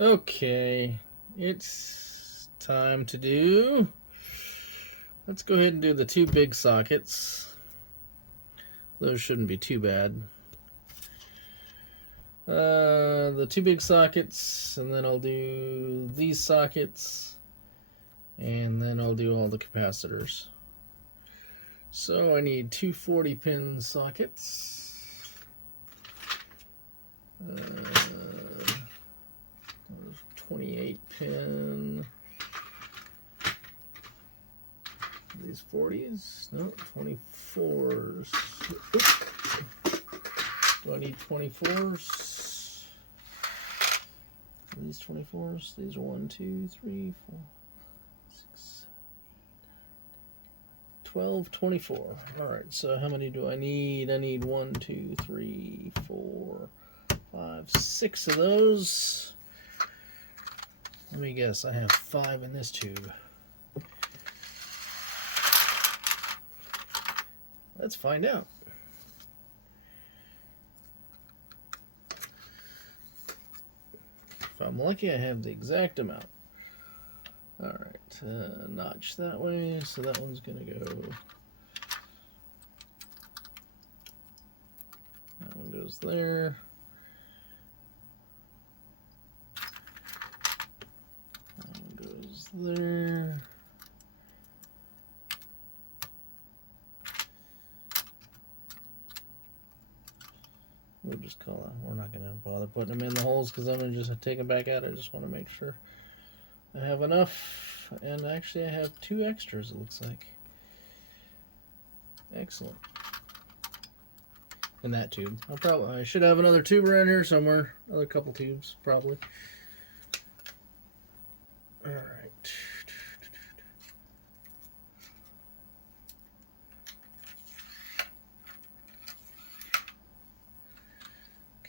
Okay, it's time to do. Let's go ahead and do the two big sockets. Those shouldn't be too bad. The two big sockets, and then I'll do these sockets, and then I'll do all the capacitors. So I need two 40-pin sockets. 28-pin. These 40s? No, 24s. Do I need 24s? These 24s? These are 1, 2, 3, 4, 6, 12, 24. Alright, so how many do I need? I need 1, 2, 3, 4, 5, 6 of those. Let me guess, I have 5 in this tube. Let's find out. If I'm lucky, I have the exact amount. Alright, notch that way, so that one's going to go. That one goes there. That one goes there. We'll just call it. We're not going to bother putting them in the holes because I'm going to just take them back out. I just want to make sure I have enough. And actually I have 2 extras, it looks like. Excellent. In that tube. I should have another tube around here somewhere. Another couple tubes, probably. Alright.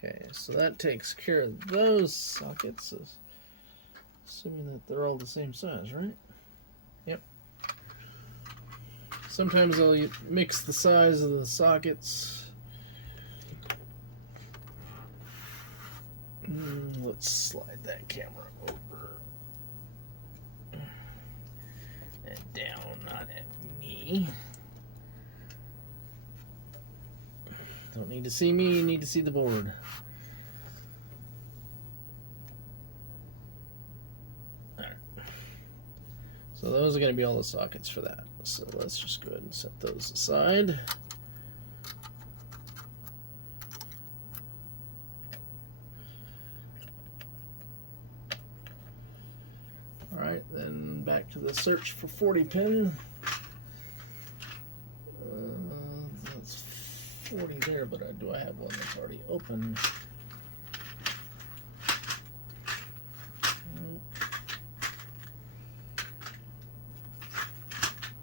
Okay, so that takes care of those sockets, assuming that they're all the same size, right? Yep. Sometimes I'll mix the size of the sockets. Let's slide that camera over and down, not at me. Don't need to see me, you need to see the board. Alright. So those are going to be all the sockets for that. So let's just go ahead and set those aside. Alright, then back to the search for 40-pin. That's 40 there, but do I have one that's already open?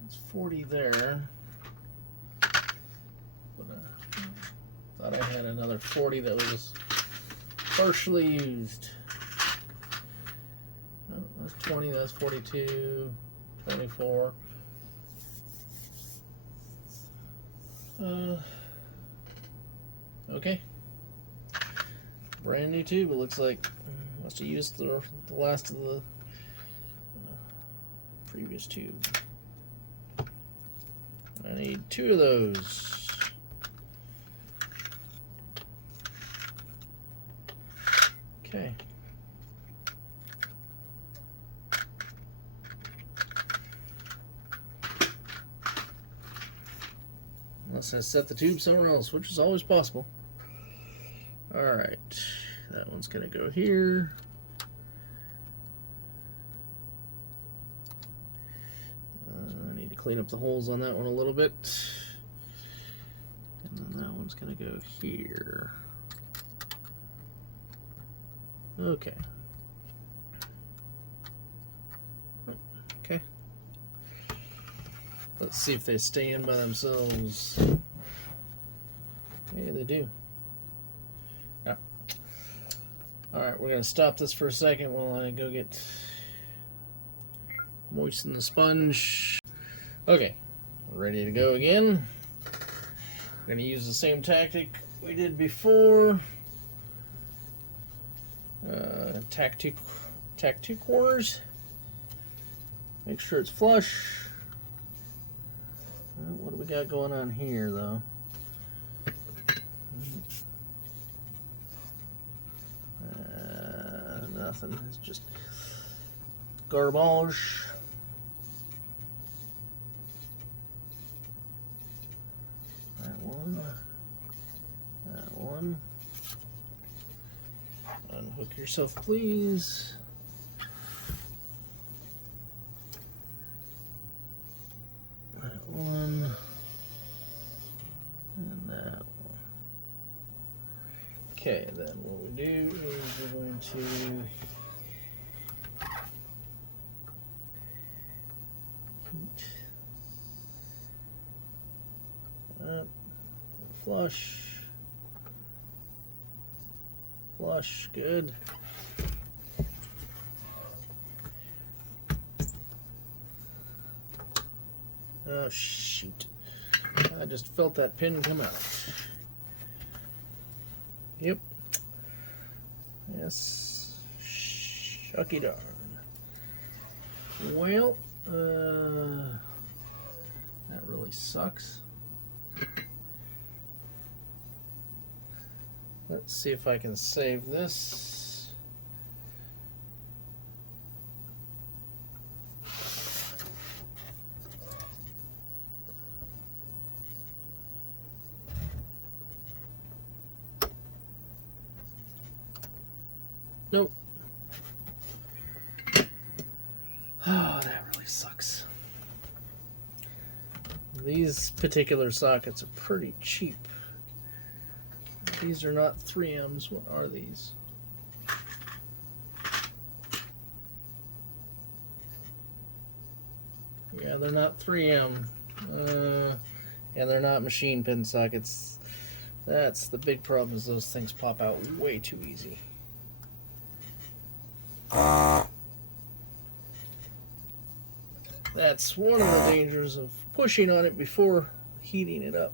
It's 40 there. But I thought I had another 40 that was partially used. No, that's 20, that's 42, 24. Okay. Brand new tube, it looks like. Must have used the last of the previous tube. I need 2 of those. Okay. Unless I set the tube somewhere else, which is always possible. Alright, that one's going to go here. I need to clean up the holes on that one a little bit. And then that one's going to go here. Okay. Okay. Let's see if they stay in by themselves. Yeah, they do. Alright, we're going to stop this for a second while I go get moisten the sponge. Okay, we're ready to go again. We're going to use the same tactic we did before. tack two corners. Make sure it's flush. What do we got going on here, though? Nothing. It's just garbage. That one. That one. Unhook yourself, please. That one. And that one. Okay, then what we do is we're going to heat up, flush, good. Oh shoot, I just felt that pin come out. Yep. Yes. Shucky darn. Well, that really sucks. Let's see if I can save this. Nope. Oh, that really sucks. These particular sockets are pretty cheap. These are not 3Ms. What are these? Yeah, they're not 3M. And they're not machine pin sockets. That's the big problem, is those things pop out way too easy. That's one of the dangers of pushing on it before heating it up.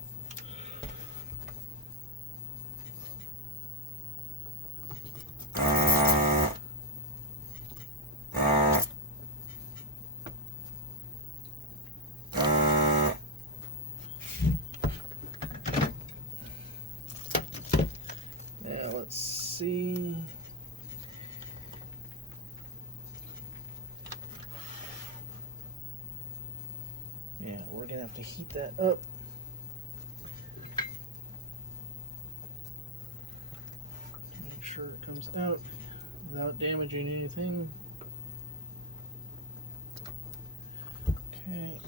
Now let's see. Yeah, we're gonna have to heat that up. To make sure it comes out without damaging anything. Okay.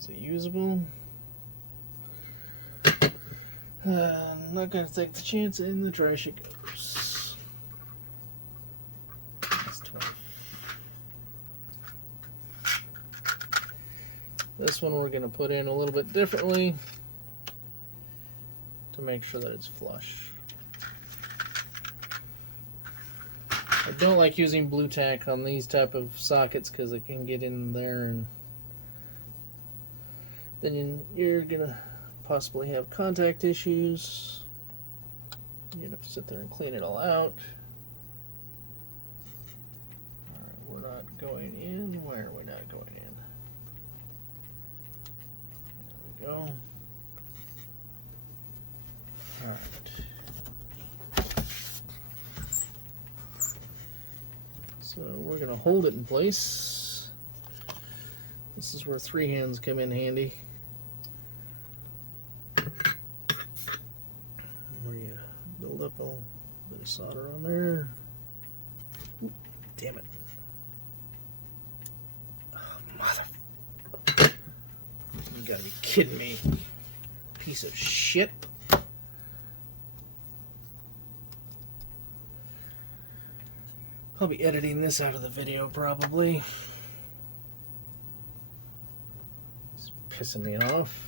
Is it usable? I'm not gonna take the chance, in the trash it goes. This one we're going to put in a little bit differently to make sure that it's flush. I don't like using blue tack on these type of sockets because it can get in there and then you're going to possibly have contact issues. You're going to have to sit there and clean it all out. Alright, we're not going in. Why are we not going in? Go. Alright. So we're going to hold it in place. This is where 3 hands come in handy. Where you build up a bit of solder on there. Ooh, damn it. Oh, mother. You gotta be kidding me. Piece of shit. I'll be editing this out of the video probably. It's pissing me off.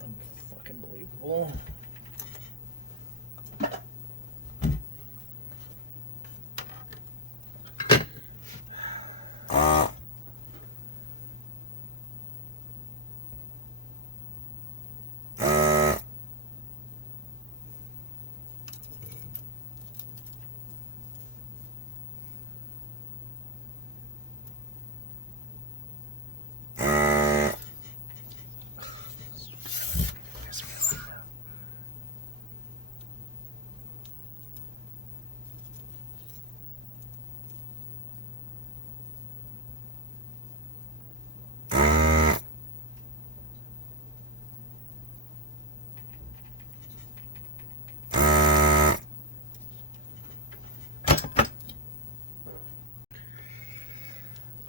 Unfucking believable.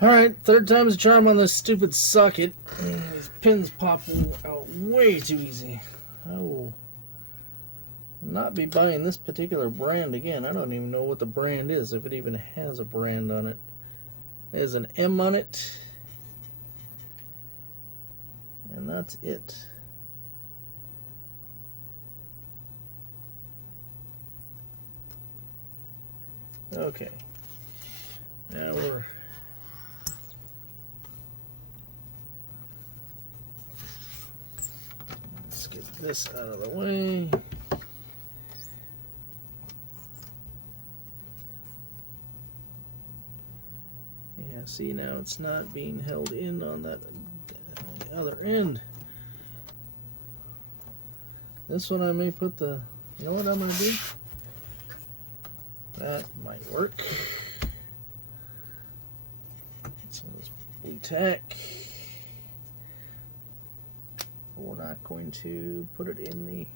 Alright, third time's a charm on this stupid socket. These pins pop out way too easy. I will not be buying this particular brand again. I don't even know what the brand is, if it even has a brand on it. There's an M on it. And that's it. Okay. Now let's get this out of the way. Yeah, see, now it's not being held in on that on the other end. This one I may put the, you know what I'm going to do? That might work. Some of this blue tack. But we're not going to put it in the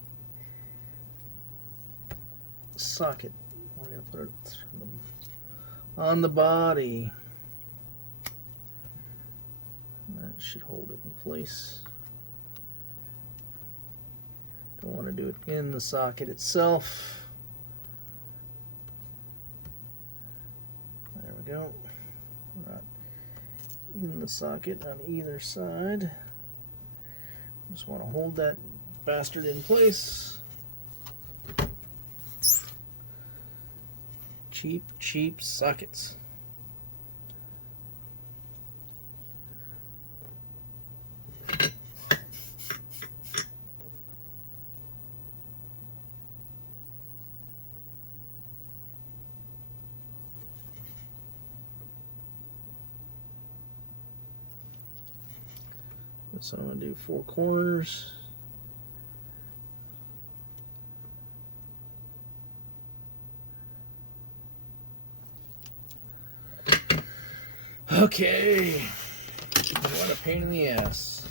socket. We're going to put it on the body. That should hold it in place. Don't want to do it in the socket itself. There we go. Not in the socket on either side. Just want to hold that bastard in place. Cheap sockets. So I'm going to do 4 corners. Okay. What a pain in the ass.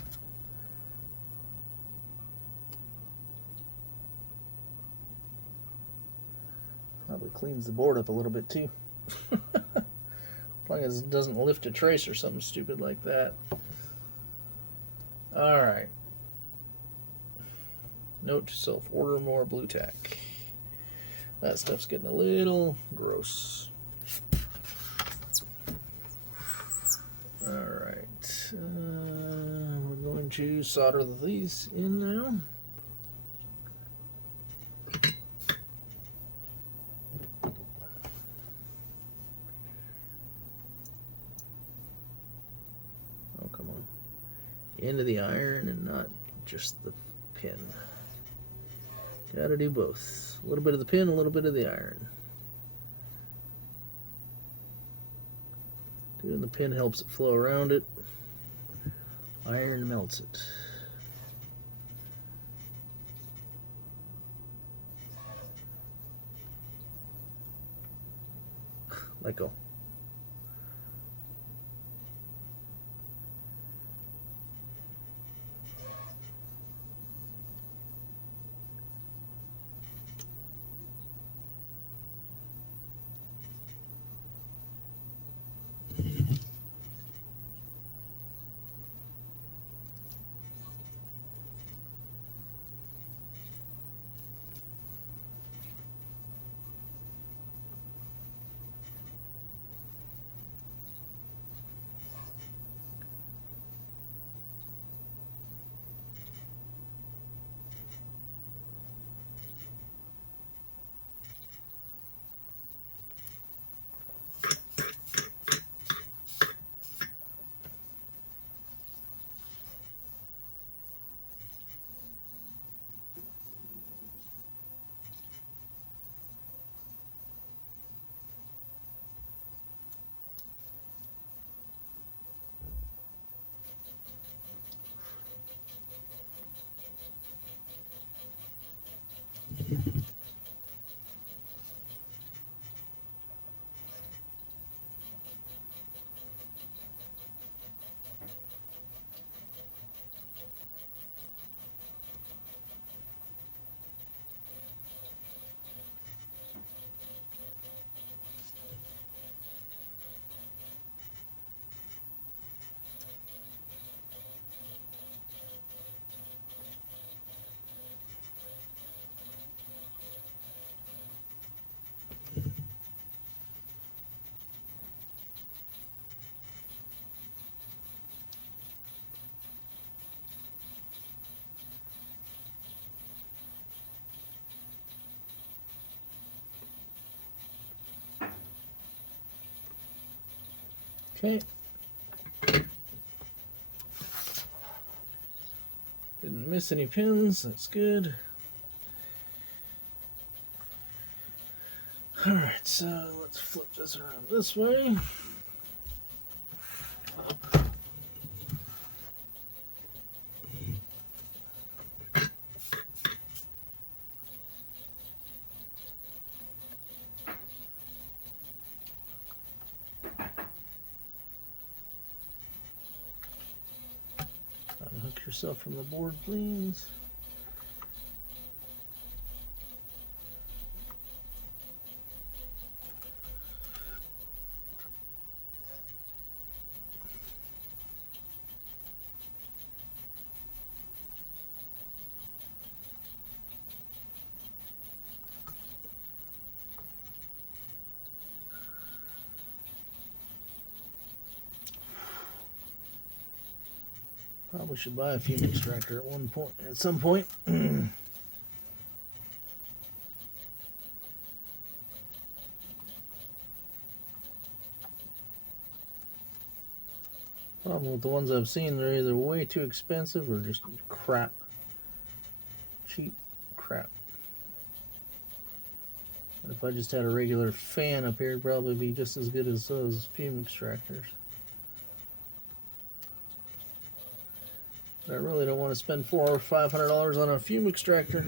Probably cleans the board up a little bit too. As long as it doesn't lift a trace or something stupid like that. Alright. Note to self, order more blue tack. That stuff's getting a little gross. Alright. We're going to solder these in now. Oh, come on. Into the iron and not just the pin. Gotta do both. A little bit of the pin, a little bit of the iron. Doing the pin helps it flow around it. Iron melts it. Let go. Okay. Didn't miss any pins, that's good. Alright, so let's flip this around this way. Unhook yourself from the board, please. Probably should buy a fume extractor at some point. Problem with the ones I've seen, they're either way too expensive or just crap. Cheap crap. And if I just had a regular fan up here, it'd probably be just as good as those fume extractors. But I really don't want to spend $400 or $500 on a fume extractor.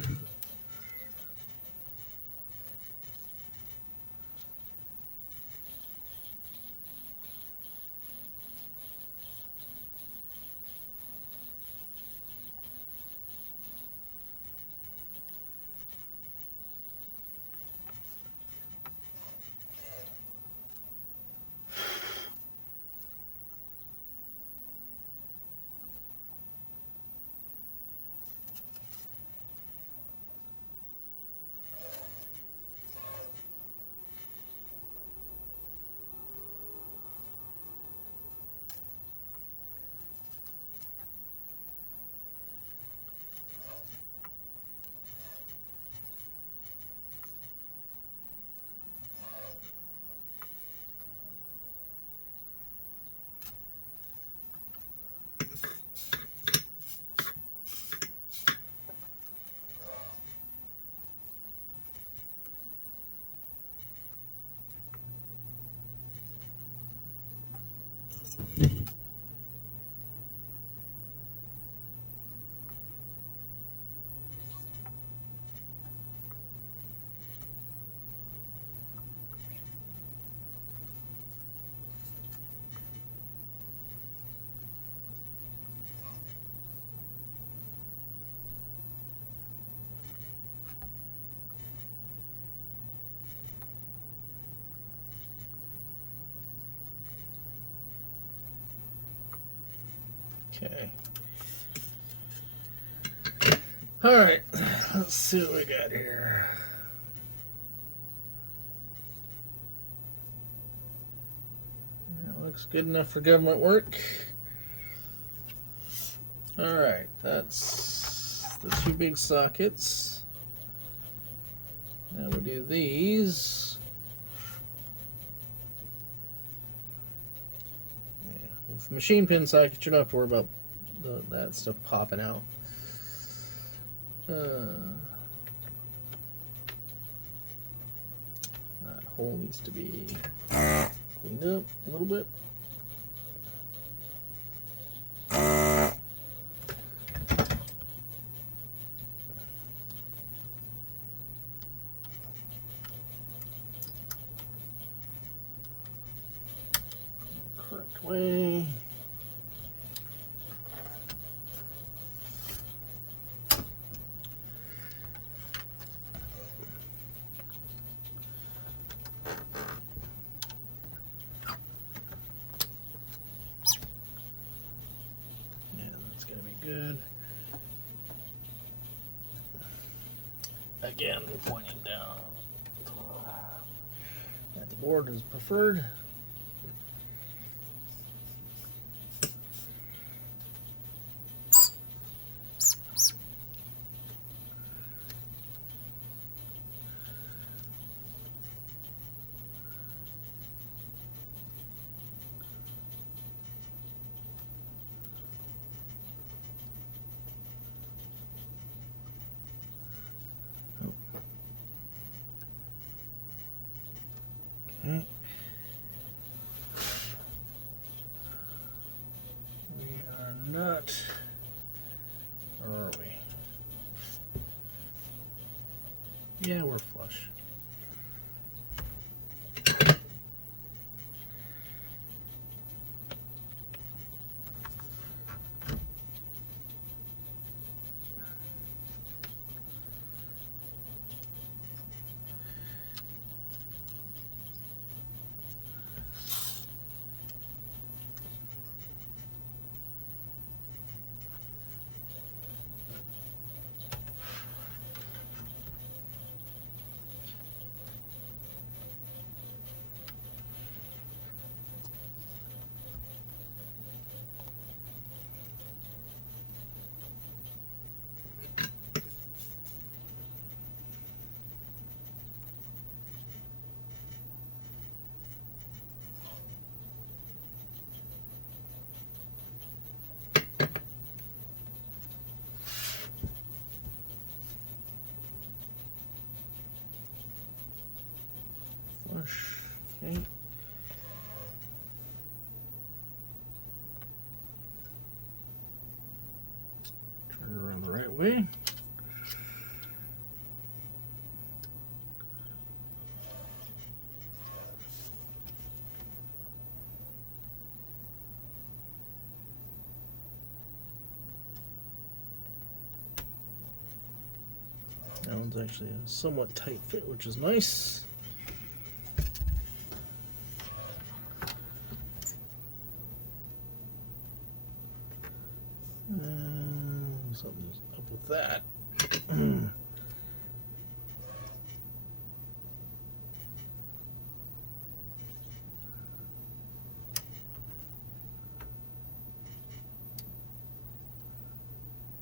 Okay. Alright, let's see what we got here. That looks good enough for government work. Alright, that's the two big sockets. Now we do these. Yeah, with machine pin sockets, you don't have to worry about that stuff popping out. That hole needs to be cleaned up a little bit. Correct way. Good. Again, pointing down at the board is preferred. not. Or are we? Yeah, we're flush. Flush. Okay. Turn it around the right way. That one's actually a somewhat tight fit, which is nice. Something's up with that.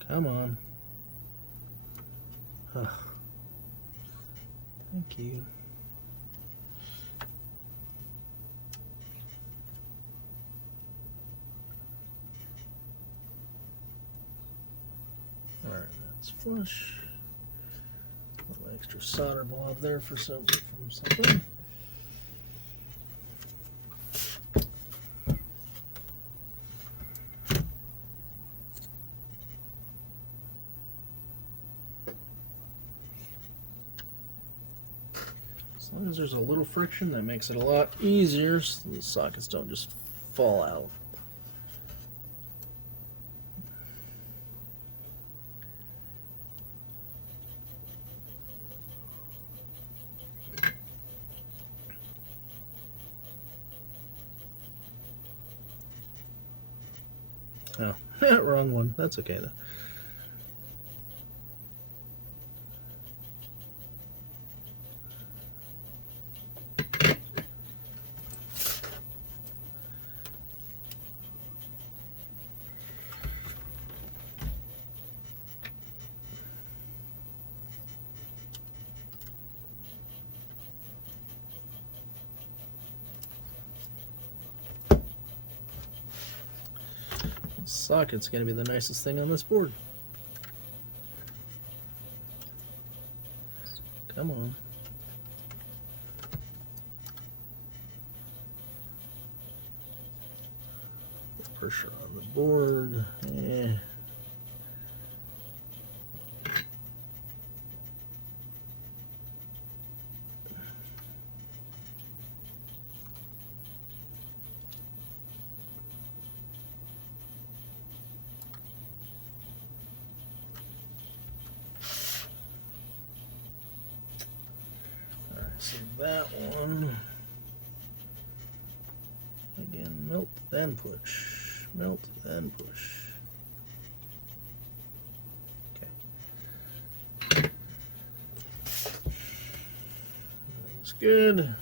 Come on. Thank you. Alright, that's flush. A little extra solder blob there for something from something. As long as there's a little friction, that makes it a lot easier so the sockets don't just fall out. Oh, wrong one. That's okay though. Socket's going to be the nicest thing on this board. Come on. Pressure on the board. So that one, again, melt, then push, melt, then push. Okay. That's good.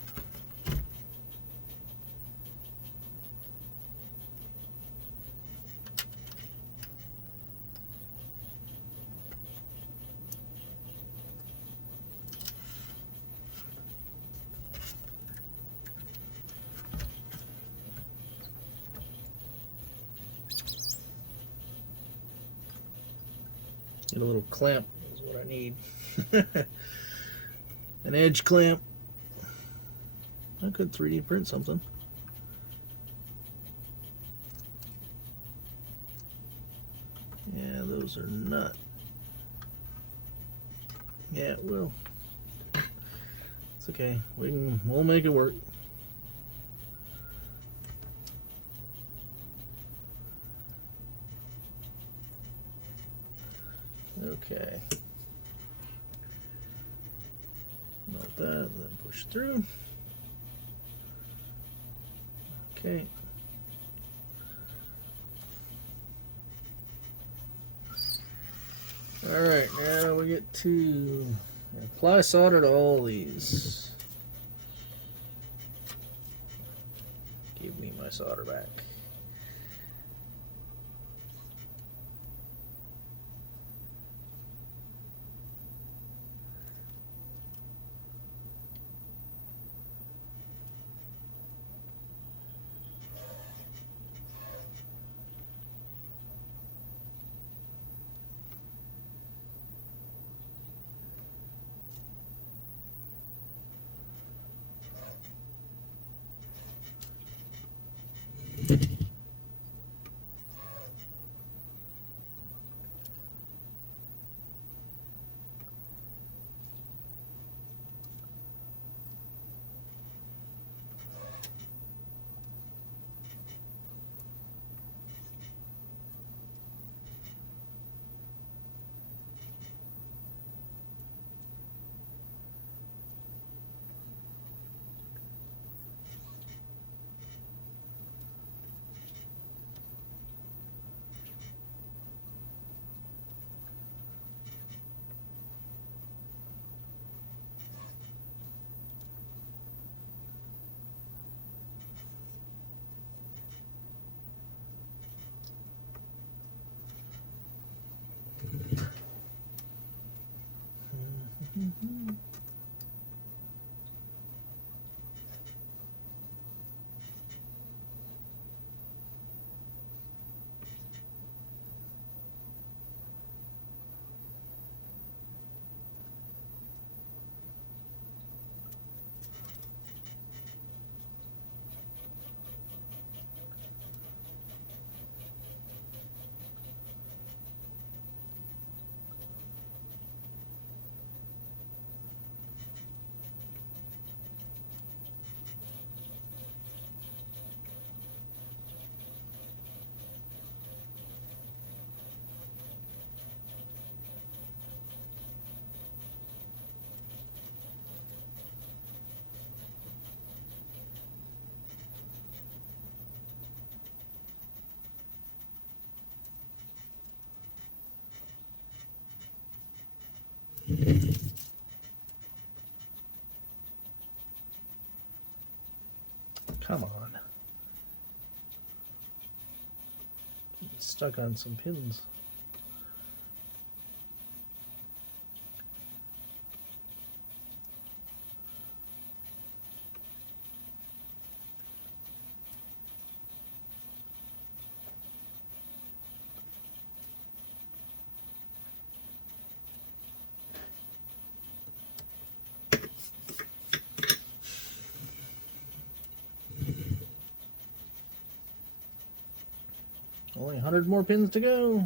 Get a little clamp is what I need. An edge clamp. I could 3D print something. Yeah, those are not. Yeah, it will. It's okay. We'll make it work. Okay. Melt that, then push through. Okay. Alright, now we get to apply solder to all these. Give me my solder back. Come on. It's stuck on some pins. Only 100 more pins to go.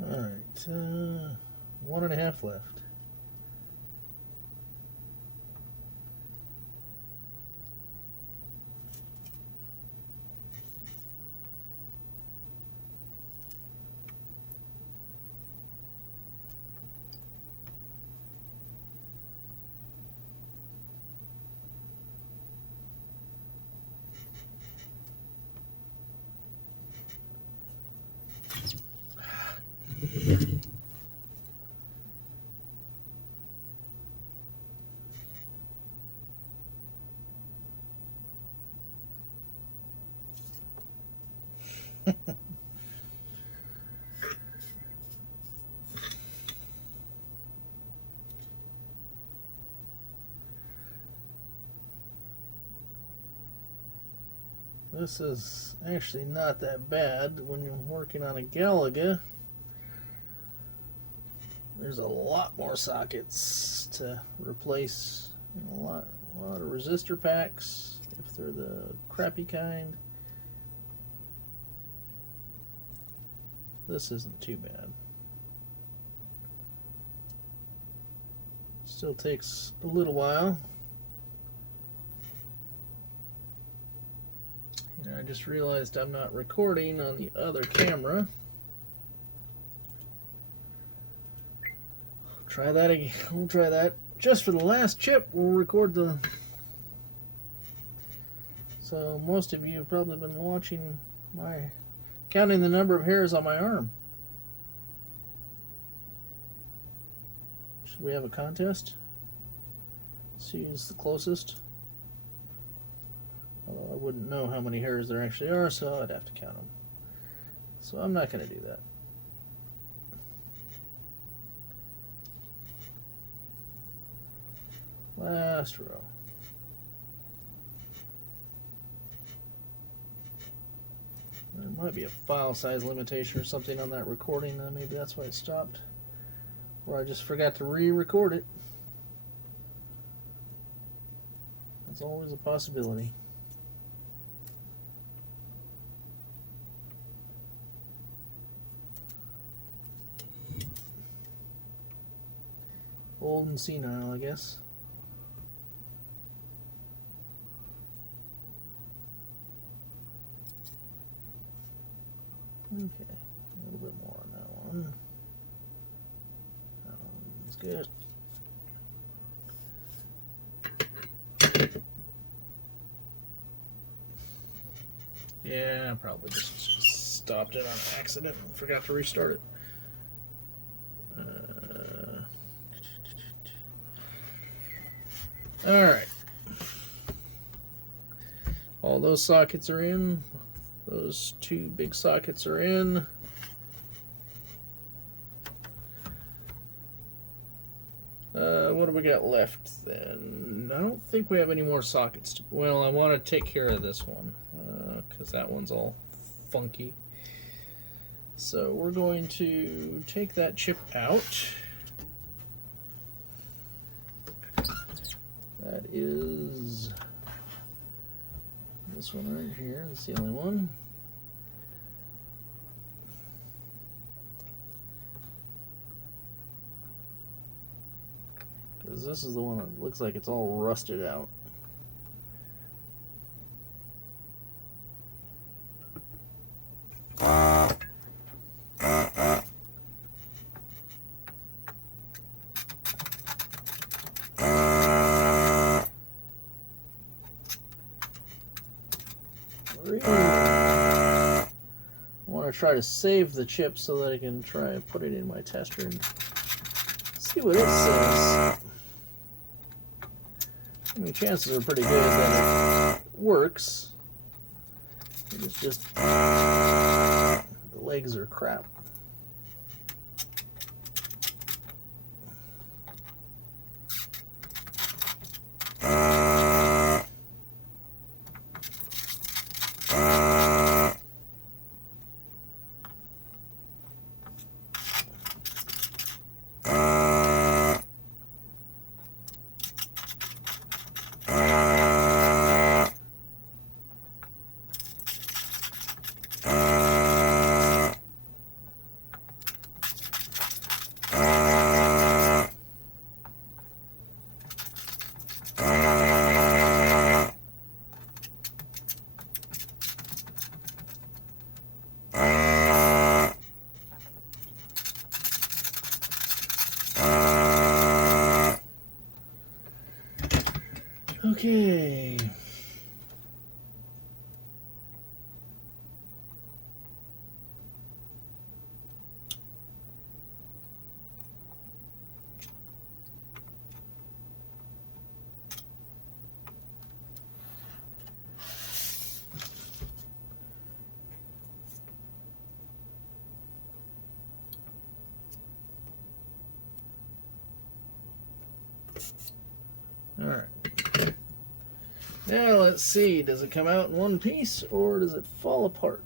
Alright, 1.5 left. This is actually not that bad when you're working on a Galaga. There's a lot more sockets to replace, a lot of resistor packs if they're the crappy kind. This isn't too bad. Still takes a little while. I just realized I'm not recording on the other camera. Try that again. We'll try that. Just for the last chip, we'll record the... So most of you have probably been watching my... counting the number of hairs on my arm. Should we have a contest? See who's the closest. Although I wouldn't know how many hairs there actually are, so I'd have to count them. So I'm not going to do that. Last row. There might be a file size limitation or something on that recording. Maybe that's why it stopped. Or I just forgot to re-record it. That's always a possibility. Old and senile, I guess. Okay, a little bit more on that one. That one's good. probably just stopped it on accident and forgot to restart it. Alright. All those sockets are in. Those two big sockets are in. What do we got left then? I don't think we have any more sockets. Well, I want to take care of this one because that one's all funky. So we're going to take that chip out. That is this one right here. That's the only one. Because this is the one that looks like it's all rusted out. I want to try to save the chip so that I can try and put it in my tester and see what it says. I mean, chances are pretty good that it works. It's just the legs are crap. Okay. All right. Now let's see, does it come out in one piece or does it fall apart?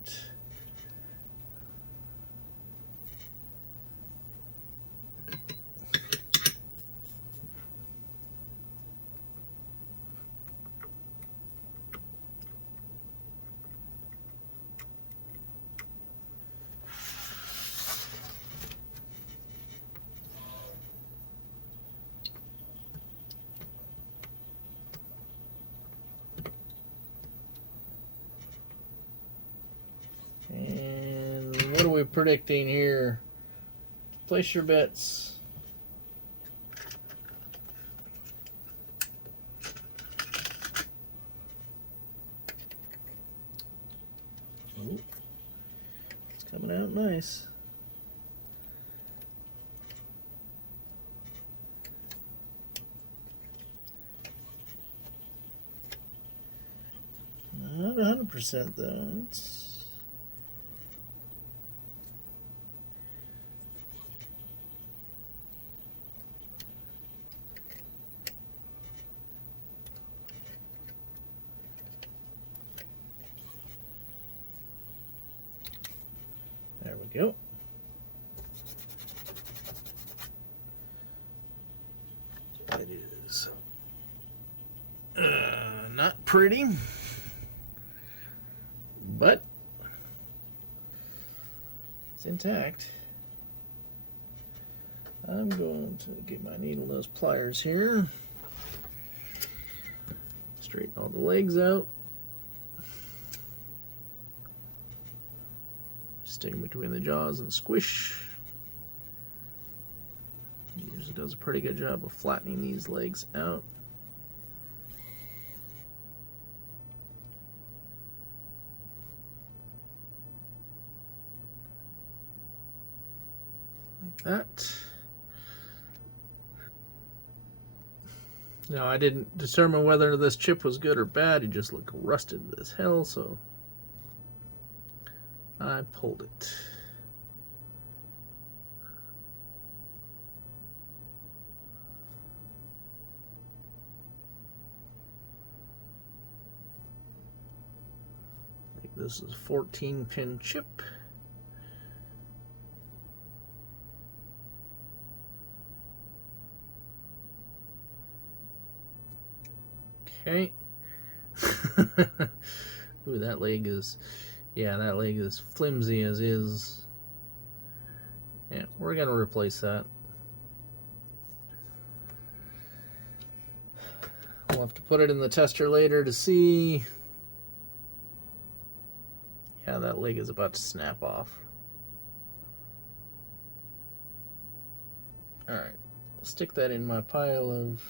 And what are we predicting here? Place your bets. Ooh, it's coming out nice. Not 100% though. There we go. It is not pretty, but it's intact. I'm going to get my needle nose pliers here, straighten all the legs out, stick them between the jaws and squish. Usually does a pretty good job of flattening these legs out. like that. Now I didn't determine whether this chip was good or bad. It just looked rusted as hell, so I pulled it. This is a 14-pin chip. Okay. Ooh, that leg is, yeah, that leg is flimsy as is. Yeah, we're gonna replace that. We'll have to put it in the tester later to see. Yeah, that leg is about to snap off. Alright, stick that in my pile of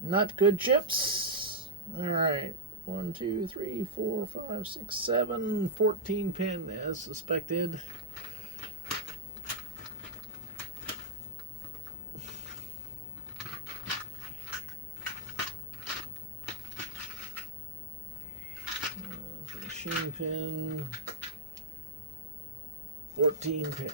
not good chips. Alright, 1, 2, 3, 4, 5, 6, 7, 14 pin as suspected. Machine pin, 14 pin.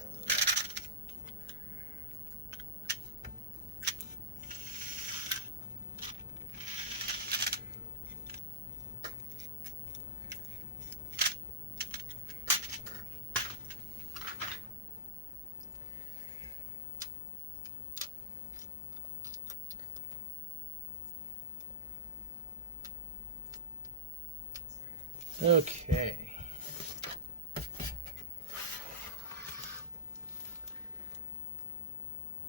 Okay.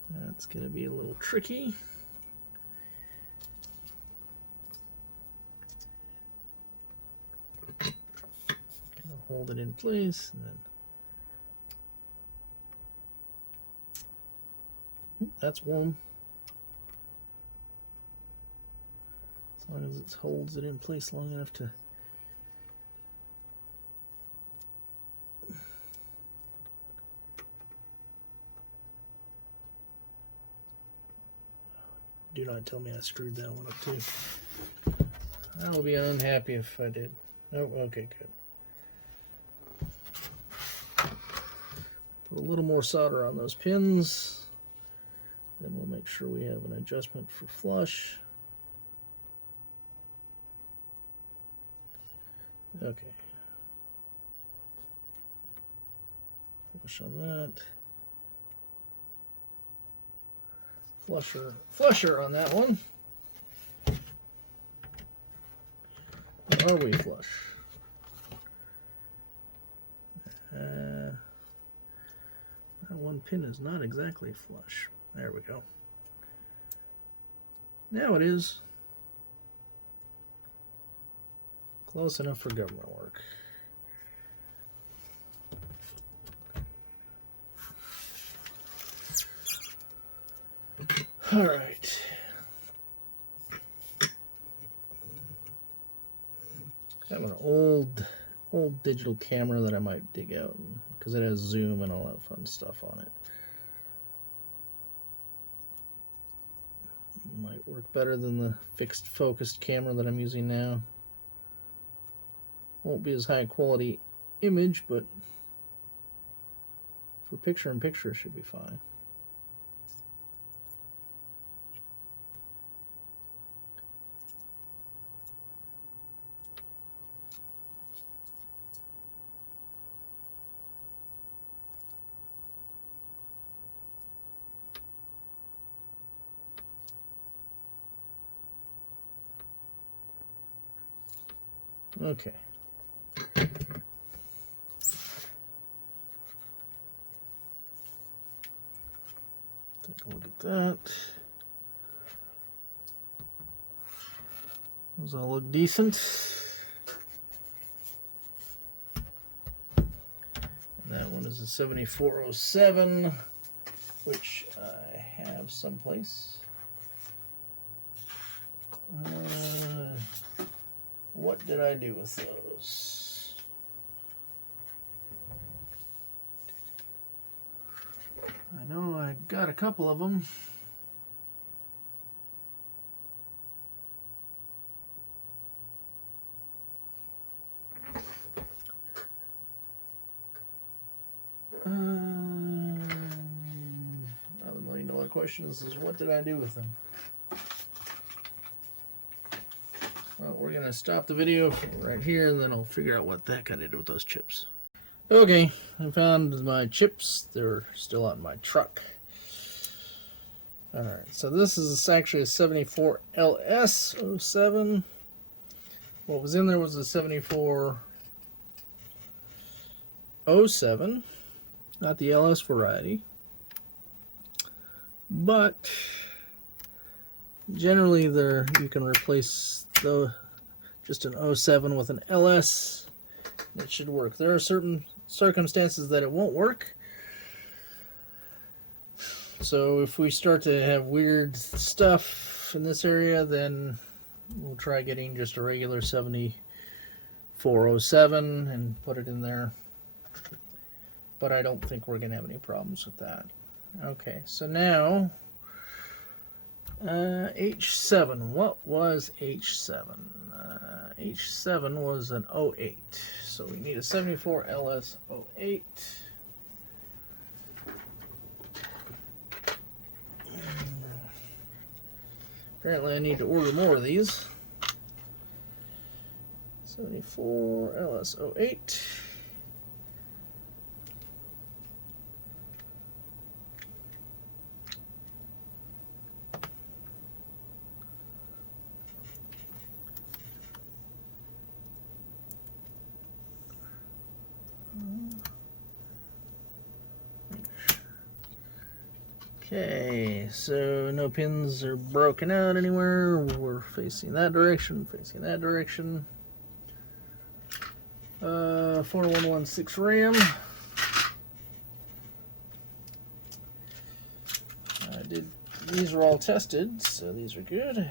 That's going to be a little tricky. Gonna hold it in place and then that's warm. As long as it holds it in place long enough to do not tell me I screwed that one up too. I will be unhappy if I did. Oh, okay, good. Put a little more solder on those pins. Then we'll make sure we have an adjustment for flush. Okay. Flush on that. Flusher on that one. Or are we flush? That one pin is not exactly flush. There we go. Now it is. Close enough for government work. All right. I have an old digital camera that I might dig out because it has zoom and all that fun stuff on it. Might work better than the fixed focused camera that I'm using now. Won't be as high quality image, but for picture-in-picture should be fine. Okay. Take a look at that. Those all look decent. And that one is a 7407, which I have someplace. What did I do with those? I know I got a couple of them. Now the $1,000,000 question is what did I do with them? Well, we're going to stop the video right here, and then I'll figure out what the heck I did with those chips. Okay, I found my chips. They're still on my truck. Alright, so this is actually a 74 LS07. What was in there was a 7407, not the LS variety. But generally you can replace just an 07 with an LS. It should work. There are certain circumstances that it won't work. So if we start to have weird stuff in this area, then we'll try getting just a regular 7407 and put it in there. But I don't think we're going to have any problems with that. Okay, so now H7. What was H7? H7 was an 08. So we need a 74 LS 08. Apparently I need to order more of these. 74 LS 08. Okay, so no pins are broken out anywhere. We're facing that direction, facing that direction. 4116 RAM. These are all tested, so these are good.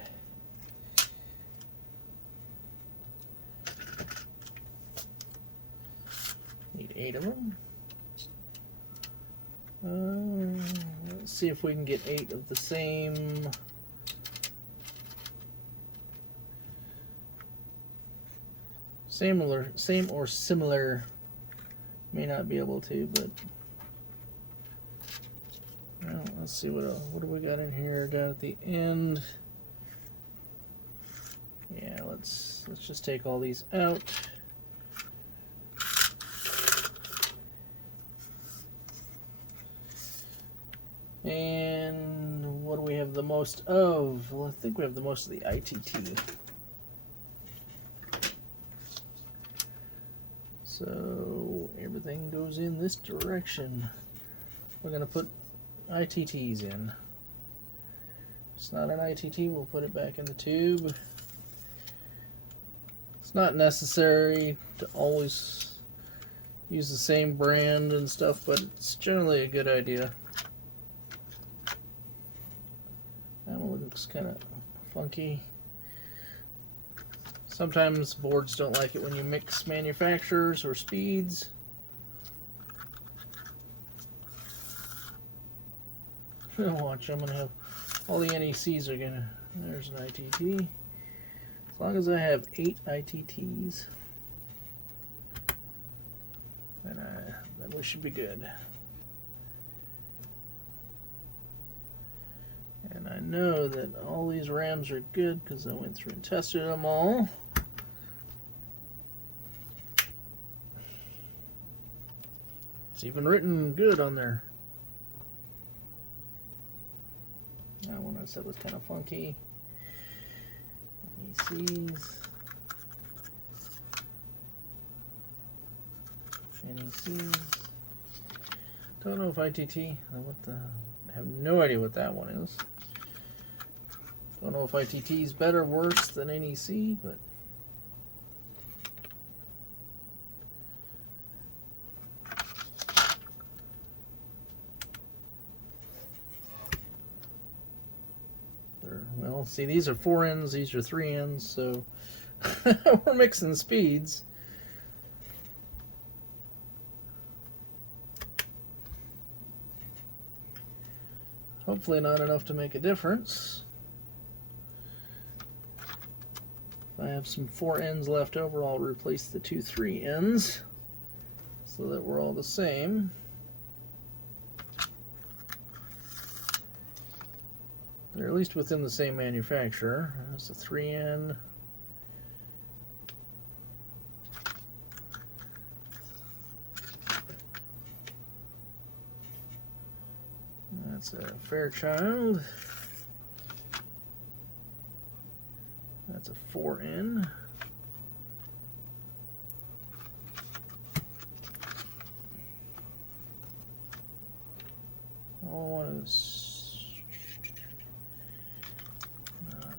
Need 8 of them. Let's see if we can get 8 of the same. Same or similar. May not be able to, but well, let's see what do we got in here down at the end. Yeah, let's just take all these out. And what do we have the most of? Well, I think we have the most of the ITT. So everything goes in this direction. We're going to put ITTs in. If it's not an ITT, we'll put it back in the tube. It's not necessary to always use the same brand and stuff, but it's generally a good idea. That one looks kind of funky. Sometimes boards don't like it when you mix manufacturers or speeds. Watch, I'm going to have all the NECs are going to... There's an ITT. As long as I have 8 ITTs, then we should be good. And I know that all these RAMs are good because I went through and tested them all. It's even written good on there. That one I said was kind of funky. NECs. NECs. Don't know if ITT. I have no idea what that one is. Don't know if ITT is better or worse than NEC, but well, see, these are 4 ends, these are 3 ends, so we're mixing speeds. Hopefully not enough to make a difference. If I have some 4 ends left over, I'll replace the 2 3 ends so that we're all the same. They're at least within the same manufacturer. There's a 3N. That's a Fairchild. That's a 4N. All I want is not.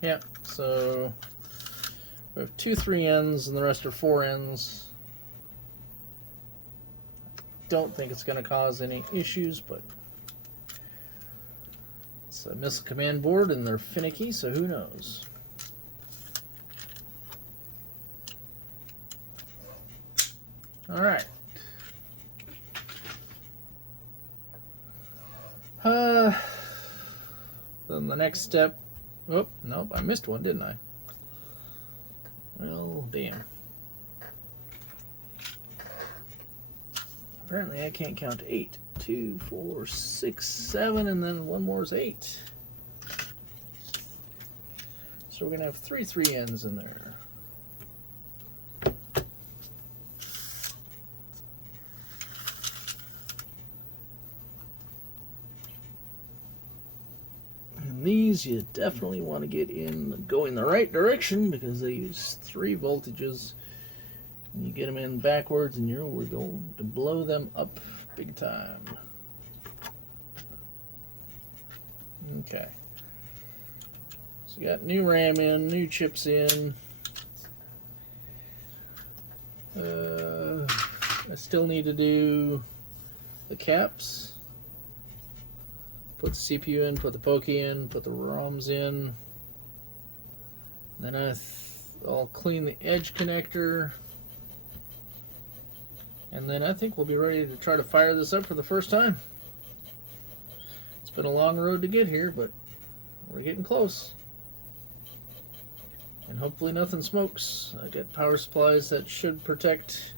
Yeah, so we have 2 3Ns and the rest are 4Ns. Don't think it's going to cause any issues, but it's a missile command board and they're finicky, so who knows. All right. Then the next step. Oh, nope, I missed one, didn't I? Well, damn. Apparently I can't count to 8. 2, 4, 6, 7, and then one more is 8. So we're going to have 3 3Ns in there. And these you definitely want to get in going the right direction because they use 3 voltages. You get them in backwards and we're going to blow them up big time. Okay. So you got new RAM in, new chips in. I still need to do the caps. Put the CPU in, put the Poki in, put the ROMs in. Then I'll clean the edge connector. And then I think we'll be ready to try to fire this up for the first time. It's been a long road to get here, but we're getting close. And hopefully nothing smokes. I got power supplies that should protect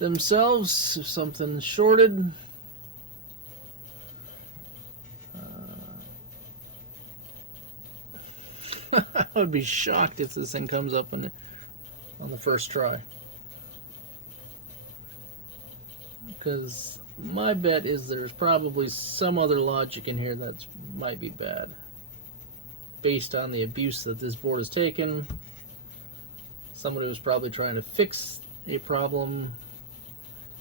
themselves if something's shorted. I would be shocked if this thing comes up on the first try. Because my bet is there's probably some other logic in here that might be bad. Based on the abuse that this board has taken. Somebody was probably trying to fix a problem.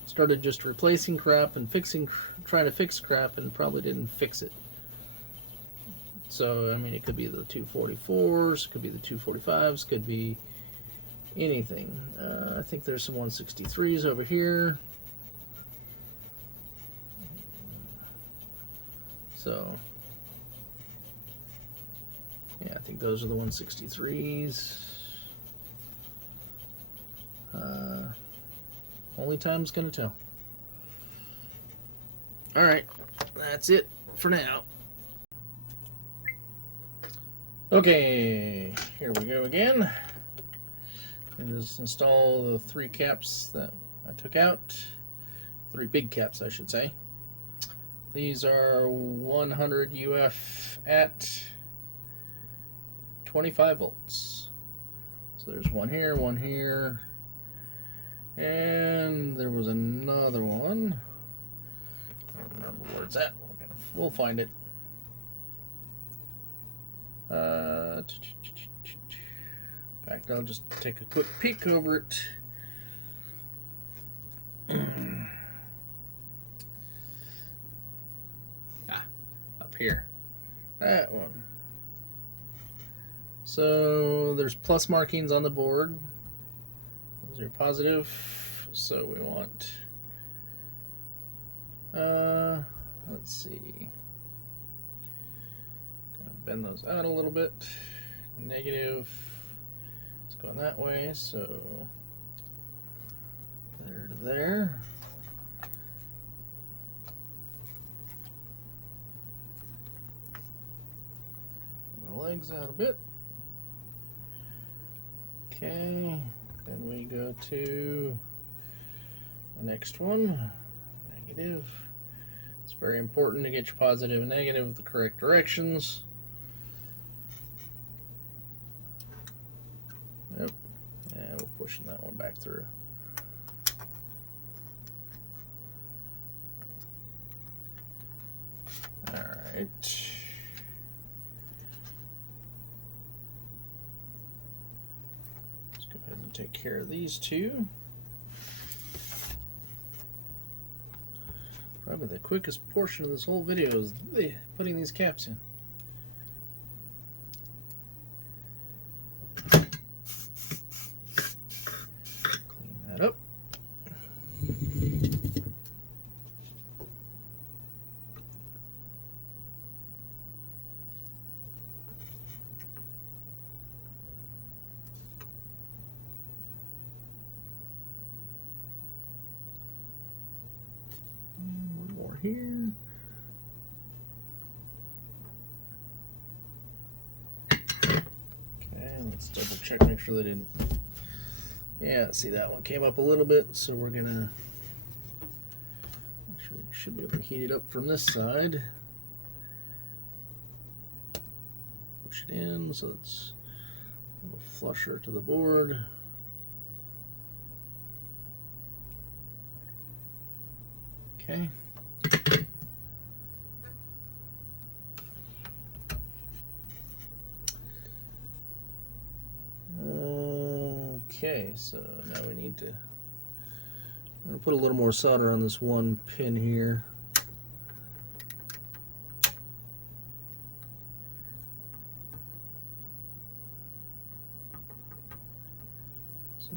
Started just replacing crap and trying to fix crap and probably didn't fix it. So, I mean, it could be the 244s, it could be the 245s, could be anything. I think there's some 163s over here. So, yeah, I think those are the 163s. Only time's gonna tell. Alright, that's it for now. Okay, here we go again. And just install the 3 caps that I took out. 3 big caps, I should say. These are 100 UF at 25 volts. So there's one here, and there was another one. I don't remember where it's at. We'll find it. In fact, I'll just take a quick peek over it. Up here. That one. So there's plus markings on the board. Those are positive. So we want, let's see. Gonna bend those out a little bit. Negative. It's going that way. So there to there. The legs out a bit. Okay, then we go to the next one, negative. It's very important to get your positive and negative the correct directions. Yep, yeah, we're pushing that one back through. All right. Take care of these two. Probably the quickest portion of this whole video is putting these caps in. Clean that up. Here. Okay, let's double check, make sure they didn't. Yeah, see, that one came up a little bit, so we're gonna make sure we should be able to heat it up from this side. Push it in so it's a little flusher to the board. Okay. Okay, so now we need to, I'm going to put a little more solder on this one pin here. So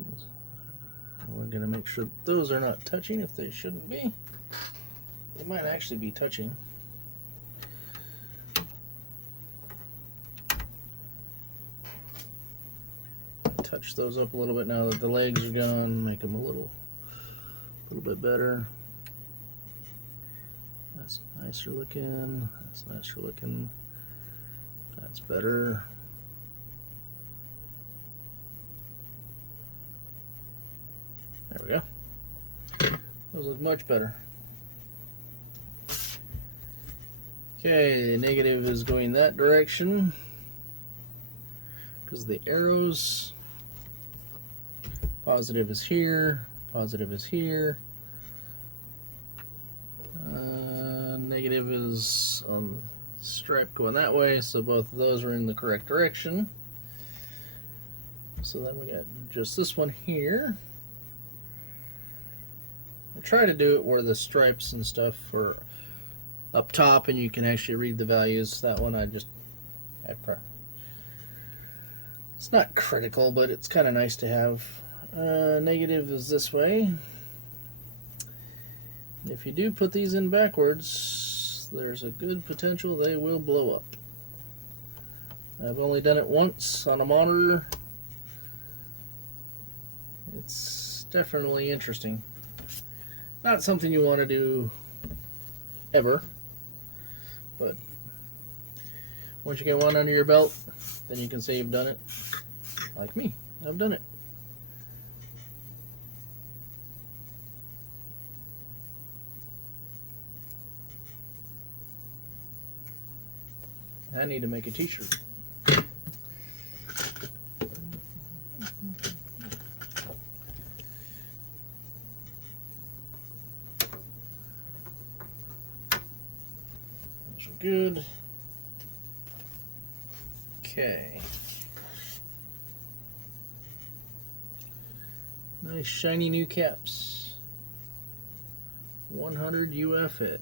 we're going to make sure those are not touching if they shouldn't be. They might actually be touching. Touch those up a little bit now that the legs are gone, make them a little bit better. That's nicer looking. That's nicer looking. That's better. There we go. Those look much better. Okay, negative is going that direction because the arrows. Positive is here. Positive is here. Negative is on the stripe going that way, so both of those are in the correct direction. So then we got just this one here. I try to do it where the stripes and stuff are up top and you can actually read the values. That one it's not critical, but it's kind of nice to have. Negative is this way. If you do put these in backwards, there's a good potential they will blow up. I've only done it once on a monitor. It's definitely interesting. Not something you want to do ever, but once you get one under your belt, then you can say you've done it. Like me, I've done it. I need to make a t-shirt. Those are good. Okay. Nice shiny new caps. 100 UF at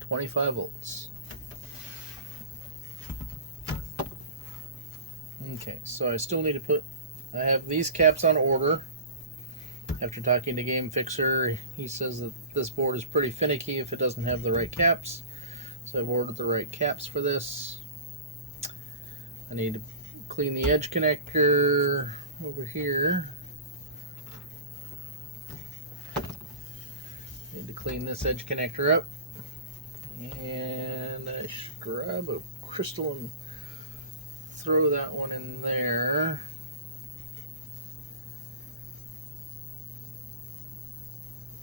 25 volts. Okay, so I still need to put, I have these caps on order. After talking to Game Fixer, he says that this board is pretty finicky if it doesn't have the right caps. So I've ordered the right caps for this. I need to clean the edge connector over here. Need to clean this edge connector up. And I should grab a crystal and throw that one in there.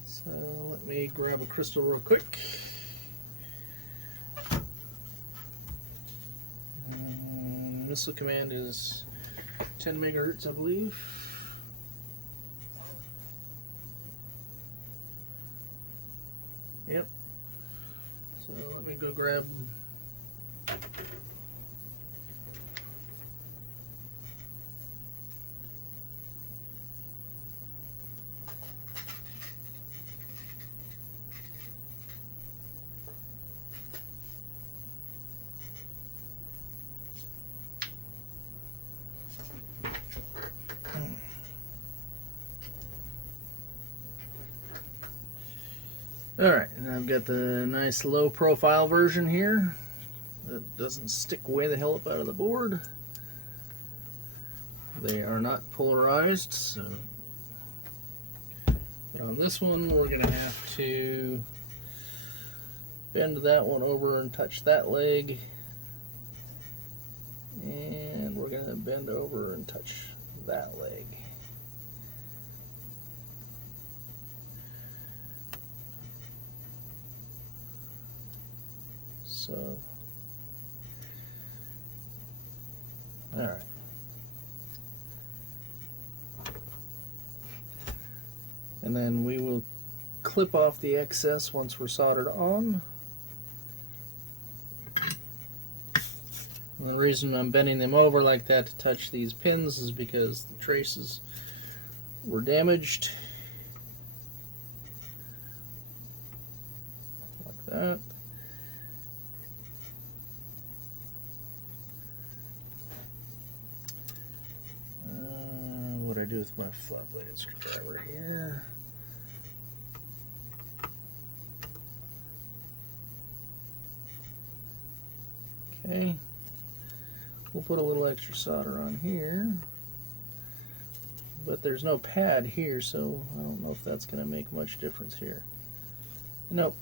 So let me grab a crystal real quick. Missile command is 10 megahertz, I believe. Yep. So let me go grab. Alright, and I've got the nice low profile version here that doesn't stick way the hell up out of the board. They are not polarized, so but on this one we're going to have to bend that one over and touch that leg, and we're going to bend over and touch that leg. So, all right. And then we will clip off the excess once we're soldered on. And the reason I'm bending them over like that to touch these pins is because the traces were damaged. Like that. What do I do with my flat-bladed screwdriver here? Okay, we'll put a little extra solder on here, but there's no pad here, so I don't know if that's going to make much difference here. Nope,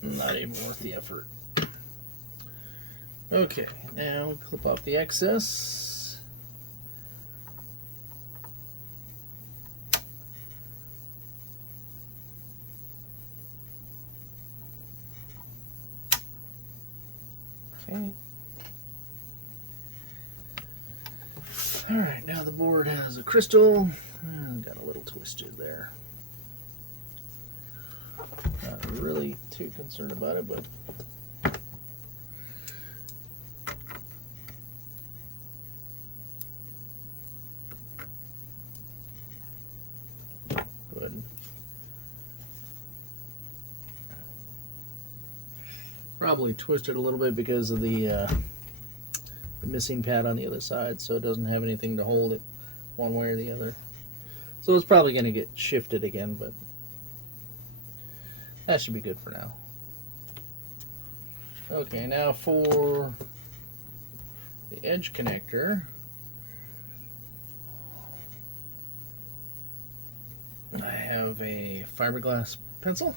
not even worth the effort. Okay, now clip off the excess. Okay. Alright, now the board has a crystal. Got a little twisted there. Not really too concerned about it, but good. Probably twisted a little bit because of the missing pad on the other side, so it doesn't have anything to hold it one way or the other. So it's probably going to get shifted again, but that should be good for now. Okay, now for the edge connector, I have a fiberglass pencil.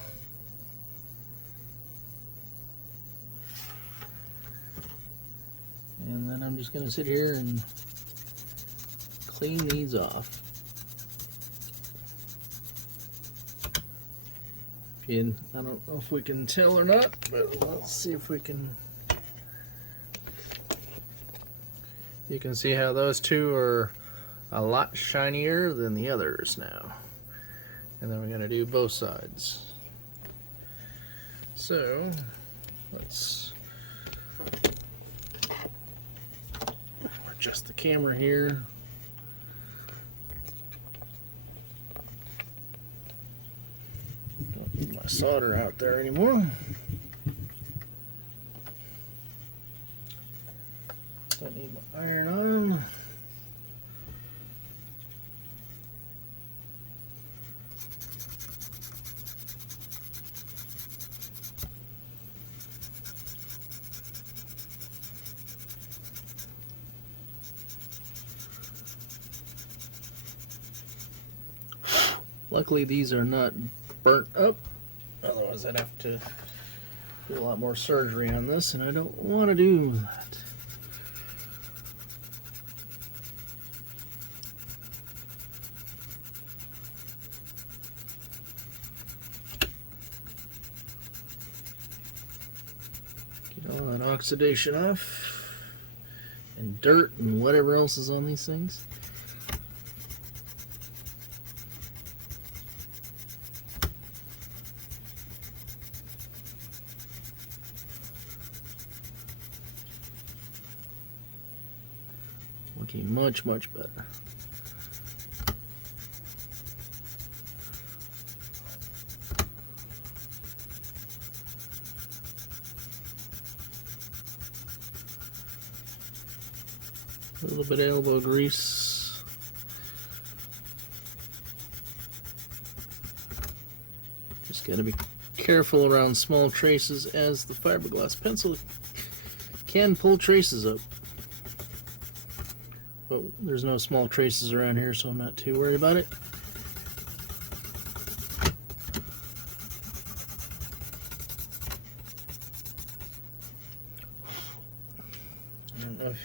And then I'm just going to sit here and clean these off. I don't know if we can tell or not, but let's see if we can. You can see how those two are a lot shinier than the others now. And then we're going to do both sides. So, let's adjust the camera here. Don't need my solder out there anymore. Don't need my iron on. Luckily these are not burnt up, Otherwise I'd have to do a lot more surgery on this, and I don't want to do that. Get all that oxidation off, and dirt and whatever else is on these things. Looking much, much better. A little bit of elbow grease. Just got to be careful around small traces, as the fiberglass pencil can pull traces up. But there's no small traces around here, so I'm not too worried about it. I don't know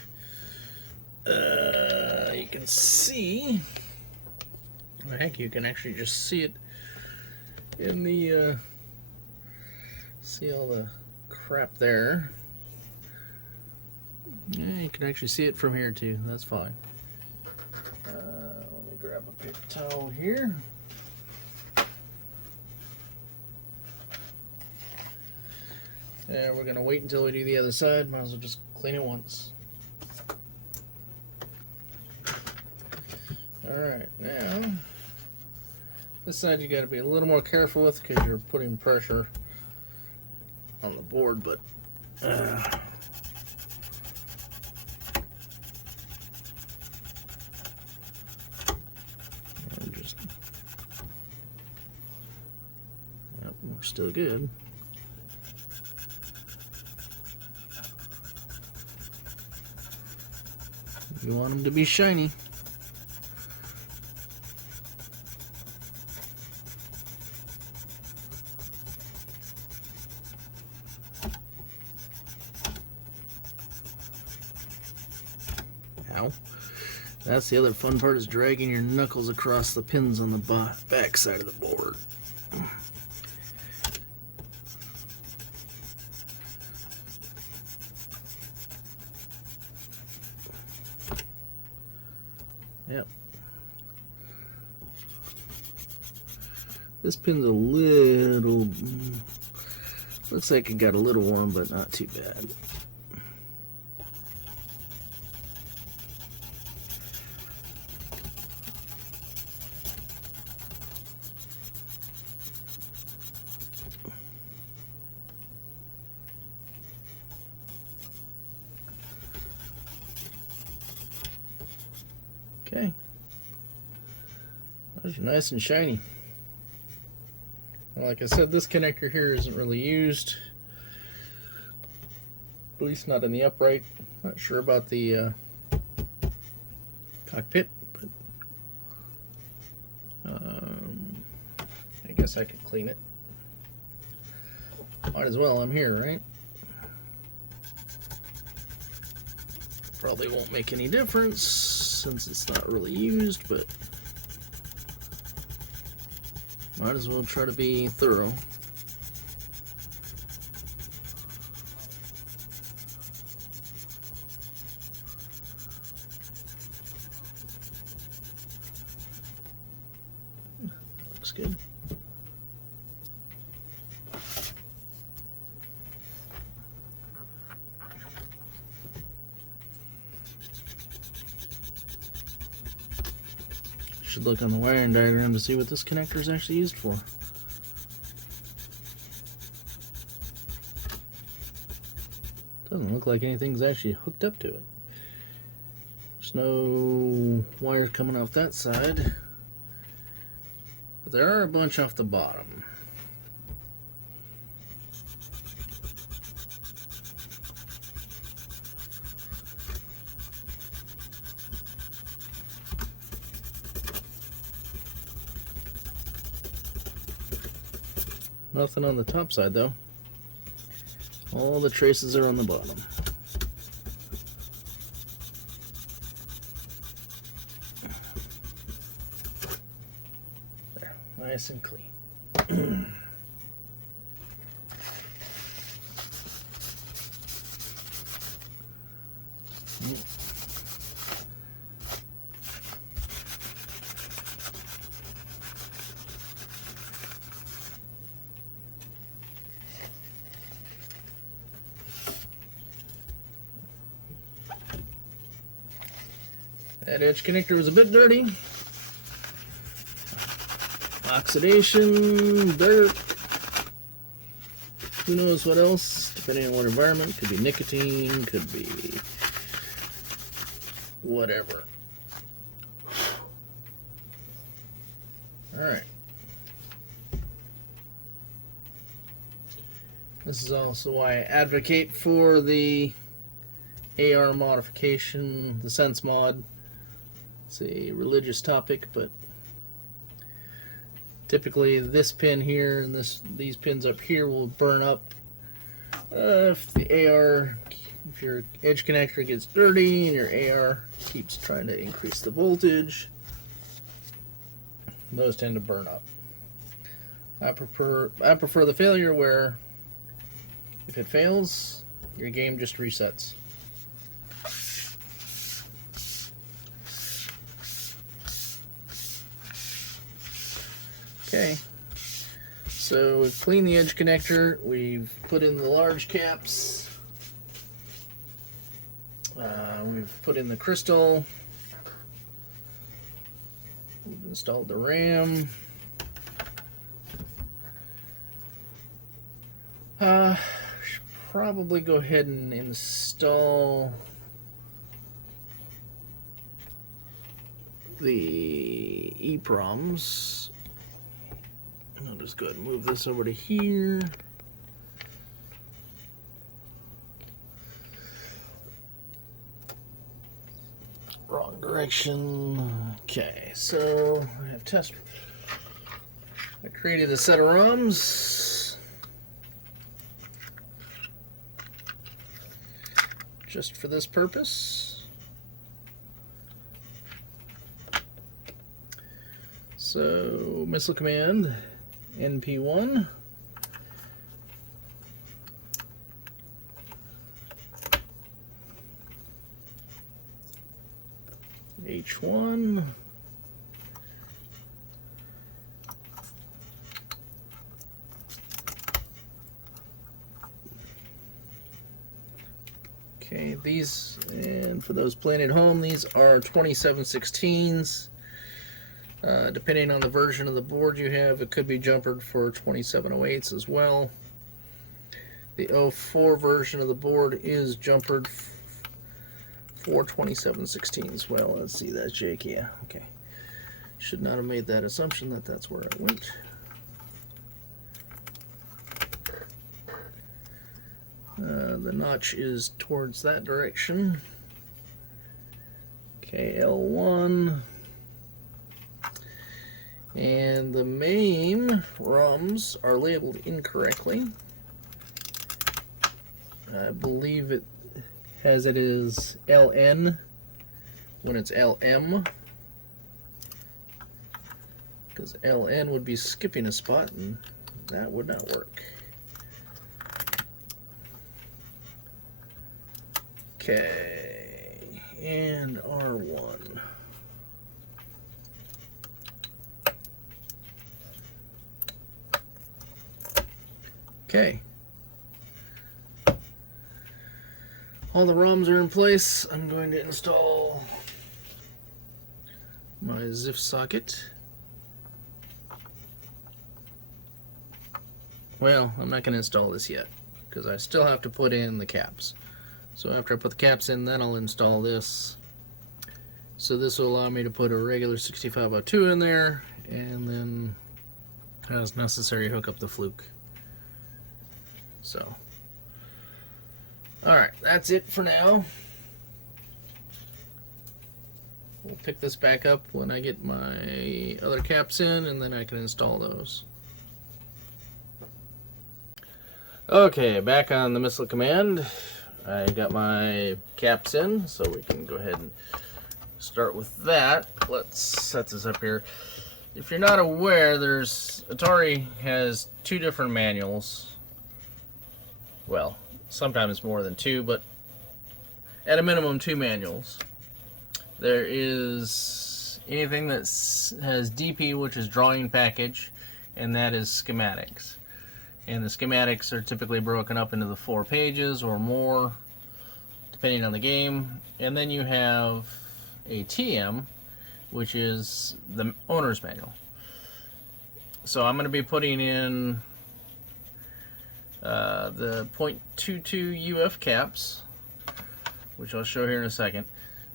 if you can see. Well, heck, you can actually just see it in the see all the crap there. Yeah, you can actually see it from here too. That's fine. Let me grab a paper towel here. And we're gonna wait until we do the other side. Might as well just clean it once. Alright, now this side you gotta be a little more careful with because you're putting pressure on the board, but we're still good. You want them to be shiny. Ow. That's the other fun part, is dragging your knuckles across the pins on the back side of the board. Yep. This pin's a little, looks like it got a little warm, but not too bad. Okay, those are nice and shiny. Well, like I said, this connector here isn't really used, at least not in the upright. Not sure about the cockpit, but I guess I could clean it. Might as well, I'm here, right? Probably won't make any difference since it's not really used, but might as well try to be thorough. Looks good. Should look on the wiring diagram to see what this connector is actually used for. Doesn't look like anything's actually hooked up to it. There's no wires coming off that side, but there are a bunch off the bottom. Nothing on the top side though. All the traces are on the bottom. There, nice and clean. That edge connector was a bit dirty. Oxidation, dirt, who knows what else, depending on what environment. Could be nicotine, could be whatever. Alright. This is also why I advocate for the AR modification, the Sense mod. It's a religious topic, but typically this pin here and these pins up here will burn up if your edge connector gets dirty and your AR keeps trying to increase the voltage. Those tend to burn up. I prefer the failure where if it fails, your game just resets. Okay, so we've cleaned the edge connector, we've put in the large caps, we've put in the crystal, we've installed the RAM. Should probably go ahead and install the EEPROMs. I'll just go ahead and move this over to here. Wrong direction. Okay, so I have I created a set of ROMs just for this purpose. So Missile Command NP1, H1, okay, these, and for those playing at home, these are 27/16s. Depending on the version of the board you have, it could be jumpered for 27/08s as well. The 04 version of the board is jumpered for 27/16s. Well, let's see, that's Jake, yeah, okay. Should not have made that assumption that that's where I went. The notch is towards that direction. Okay, L1. And the main ROMs are labeled incorrectly. I believe it has it as LN when it's LM, because LN would be skipping a spot and that would not work. Okay, and R1. Okay. All the ROMs are in place. I'm going to install my ZIF socket. Well, I'm not going to install this yet because I still have to put in the caps. So after I put the caps in, then I'll install this. So this will allow me to put a regular 6502 in there, and then as necessary hook up the fluke. So, alright, that's it for now. We'll pick this back up when I get my other caps in, and then I can install those. Okay, back on the missile command. I got my caps in, so we can go ahead and start with that. Let's set this up here. If you're not aware, Atari has two different manuals. Well, sometimes more than two, but at a minimum, two manuals. There is anything that has DP, which is drawing package, and that is schematics. And the schematics are typically broken up into the 4 pages or more, depending on the game. And then you have a TM, which is the owner's manual. So I'm going to be putting in the .22 UF caps, which I'll show here in a second.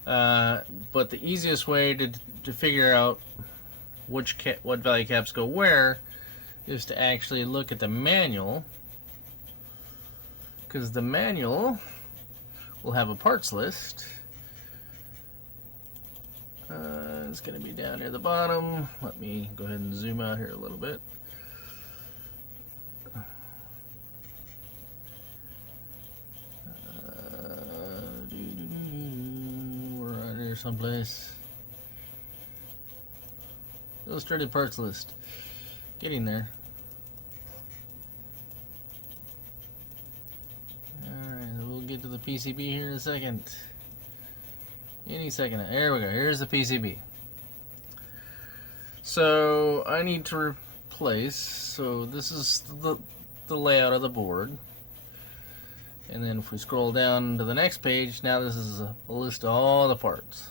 But the easiest way to figure out what value caps go where is to actually look at the manual, because the manual will have a parts list. It's going to be down near the bottom. Let me go ahead and zoom out here a little bit. We're right here someplace. Illustrated parts list. Getting there. Alright, we'll get to the PCB here in a second. Any second. There we go. Here's the PCB. So I need to replace. So this is the layout of the board. And then if we scroll down to the next page, now this is a list of all the parts.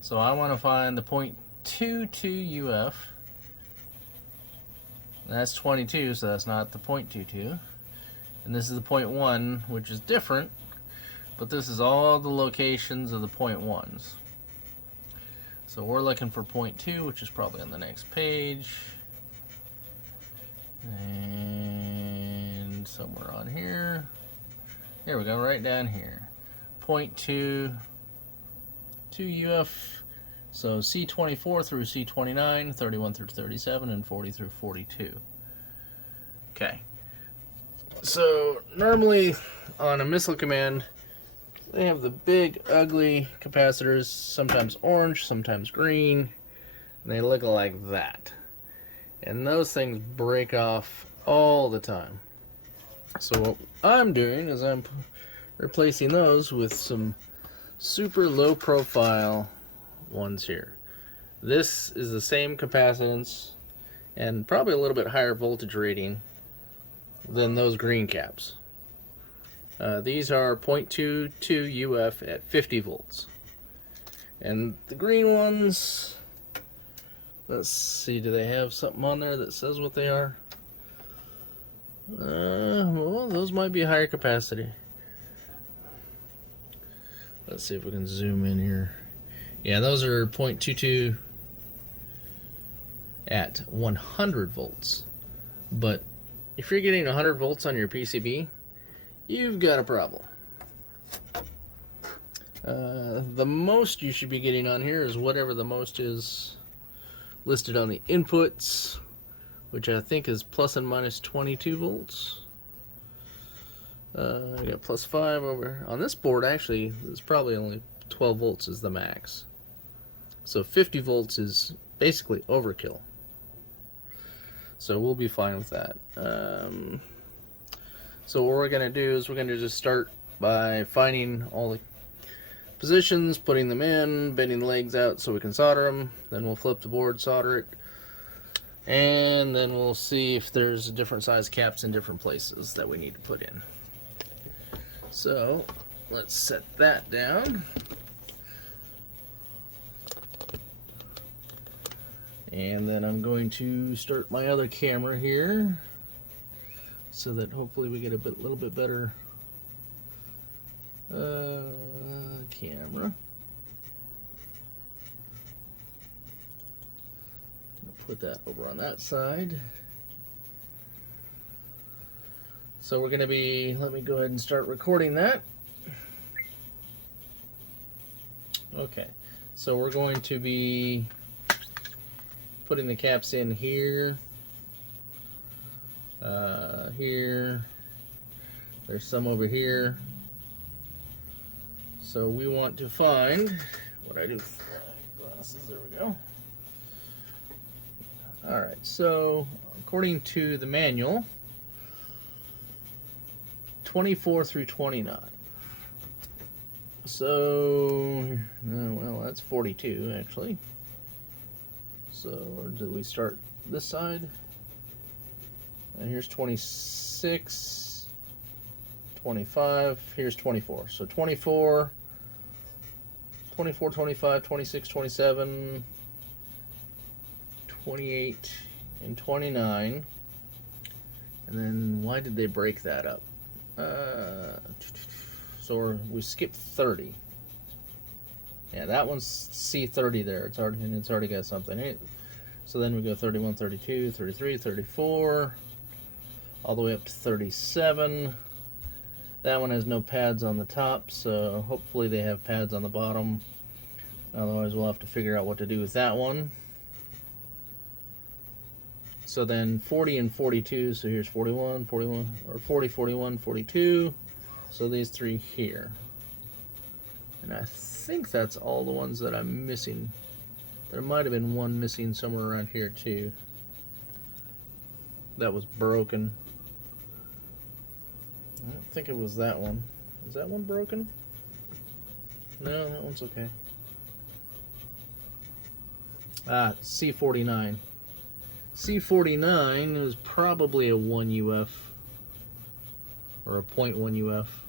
So I want to find the .22 UF. That's 22, so that's not the .22. And this is the .1, which is different, but this is all the locations of the .1s. So we're looking for .2, which is probably on the next page. And somewhere on here. There we go, right down here. .2 UF. So C24 through C29, 31 through 37, and 40 through 42. Okay. So normally on a missile command, they have the big, ugly capacitors, sometimes orange, sometimes green, and they look like that. And those things break off all the time. So what I'm doing is I'm replacing those with some super low profile ones here. This is the same capacitance and probably a little bit higher voltage rating than those green caps. These are .22 UF at 50 volts. And the green ones, let's see, do they have something on there that says what they are? Well, those might be higher capacity. Let's see if we can zoom in here. Yeah, those are .22 at 100 volts. But if you're getting 100 volts on your PCB, you've got a problem. The most you should be getting on here is whatever the most is listed on the inputs, which I think is plus and minus 22 volts. I got plus 5 over on this board. Actually, it's probably only 12 volts is the max. So 50 volts is basically overkill. So we'll be fine with that. So what we're going to do is we're going to just start by finding all the positions, putting them in, bending the legs out so we can solder them. Then we'll flip the board, solder it, and then we'll see if there's different size caps in different places that we need to put in. So let's set that down. And then I'm going to start my other camera here so that hopefully we get a little bit better camera. I'll put that over on that side. So we're going to be, let me go ahead and start recording that. Okay, so we're going to be putting the caps in here Here. There's some over here. So we want to find what I do for glasses. There we go. Alright, so according to the manual, 24 through 29. So, well, that's 42 actually. So, did we start this side? And here's 26, 25, here's 24. So 24, 25, 26, 27, 28, and 29. And then why did they break that up? So we skipped 30. Yeah, that one's C30 there. It's already got something. So then we go 31, 32, 33, 34, all the way up to 37. That one has no pads on the top, so hopefully they have pads on the bottom. Otherwise we'll have to figure out what to do with that one. So then 40 and 42, so here's 41, 41, or 40, 41, 42. So these three here. And I think that's all the ones that I'm missing. There might have been one missing somewhere around here too. That was broken. I don't think it was that one. Is that one broken? No, that one's okay. Ah, C49. C49 is probably a 1 UF or a 0.1 UF.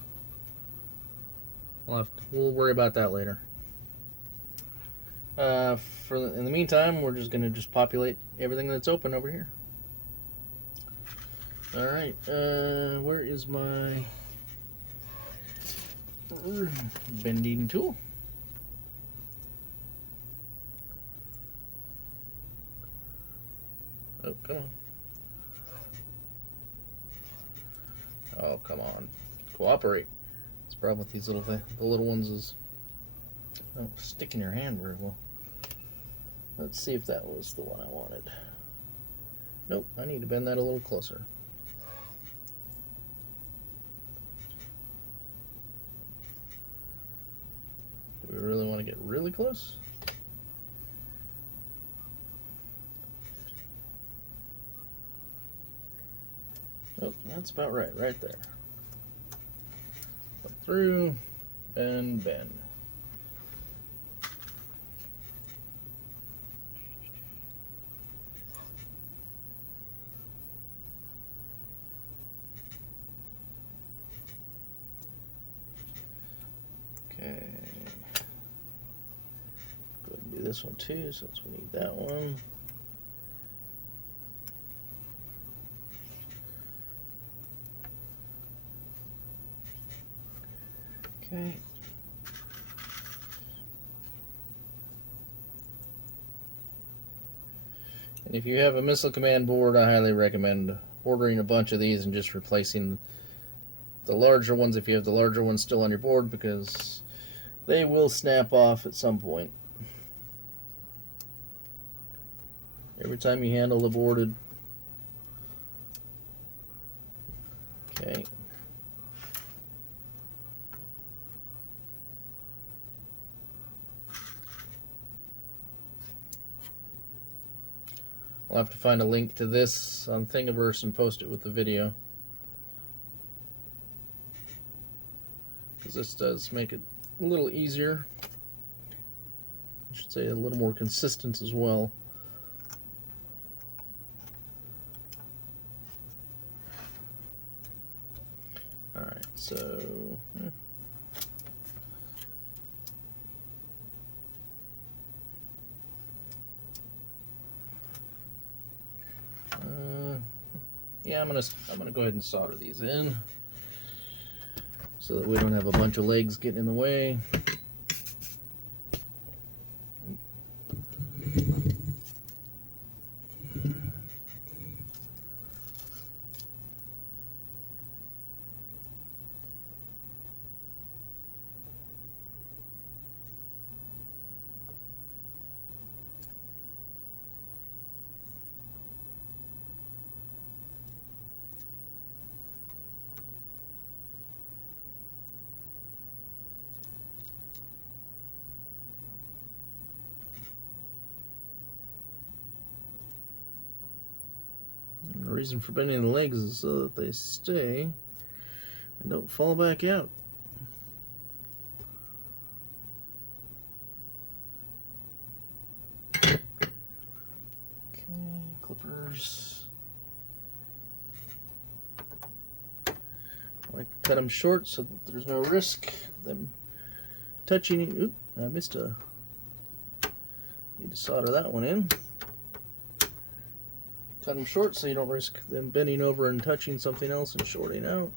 We'll worry about that later. In the meantime, we're just gonna populate everything that's open over here. All right. Where is my bending tool? Oh, come on. Oh, come on. Cooperate. It's the problem with these the little ones is don't stick in your hand very well. Let's see if that was the one I wanted. Nope, I need to bend that a little closer. Do we really want to get really close? Oh, that's about right there. Put through and bend. Okay. Go ahead and do this one too, since we need that one. Okay. And if you have a Missile Command board, I highly recommend ordering a bunch of these and just replacing the larger ones if you have the larger ones still on your board, because they will snap off at some point. Every time you handle the boarded. Okay. I'll have to find a link to this on Thingiverse and post it with the video, because this does make it a little easier. I should say a little more consistent as well. Alright, so yeah, I'm gonna go ahead and solder these in so that we don't have a bunch of legs getting in the way. reason for bending the legs is so that they stay and don't fall back out. Okay, clippers. I like to cut them short so that there's no risk of them touching it. Oop, I missed a. Need to solder that one in. Cut them short so you don't risk them bending over and touching something else and shorting out.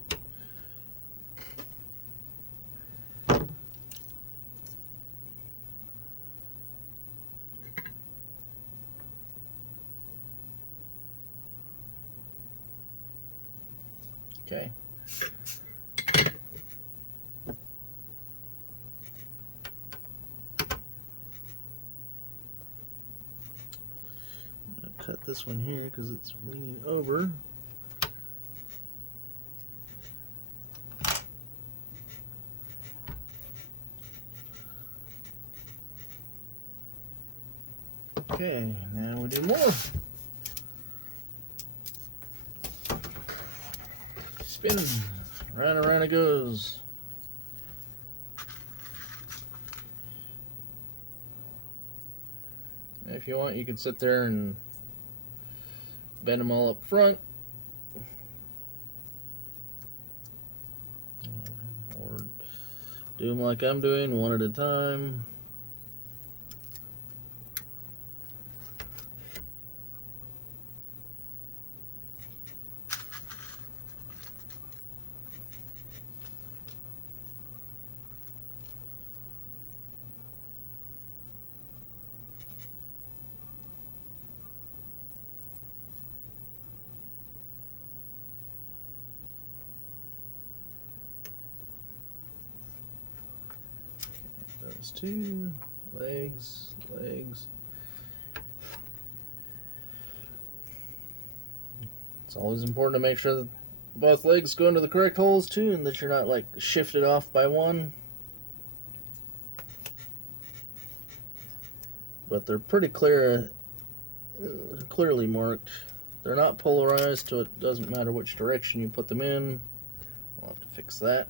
Okay. I'm going to cut this one here because it's leaning over. Okay, now we do more. Spin. Round and round it goes. If you want, you can sit there and bend them all up front. Or do them like I'm doing, one at a time. Those two legs. It's always important to make sure that both legs go into the correct holes too, and that you're not like shifted off by one. But they're pretty clearly marked. They're not polarized, so it doesn't matter which direction you put them in. We'll have to fix that.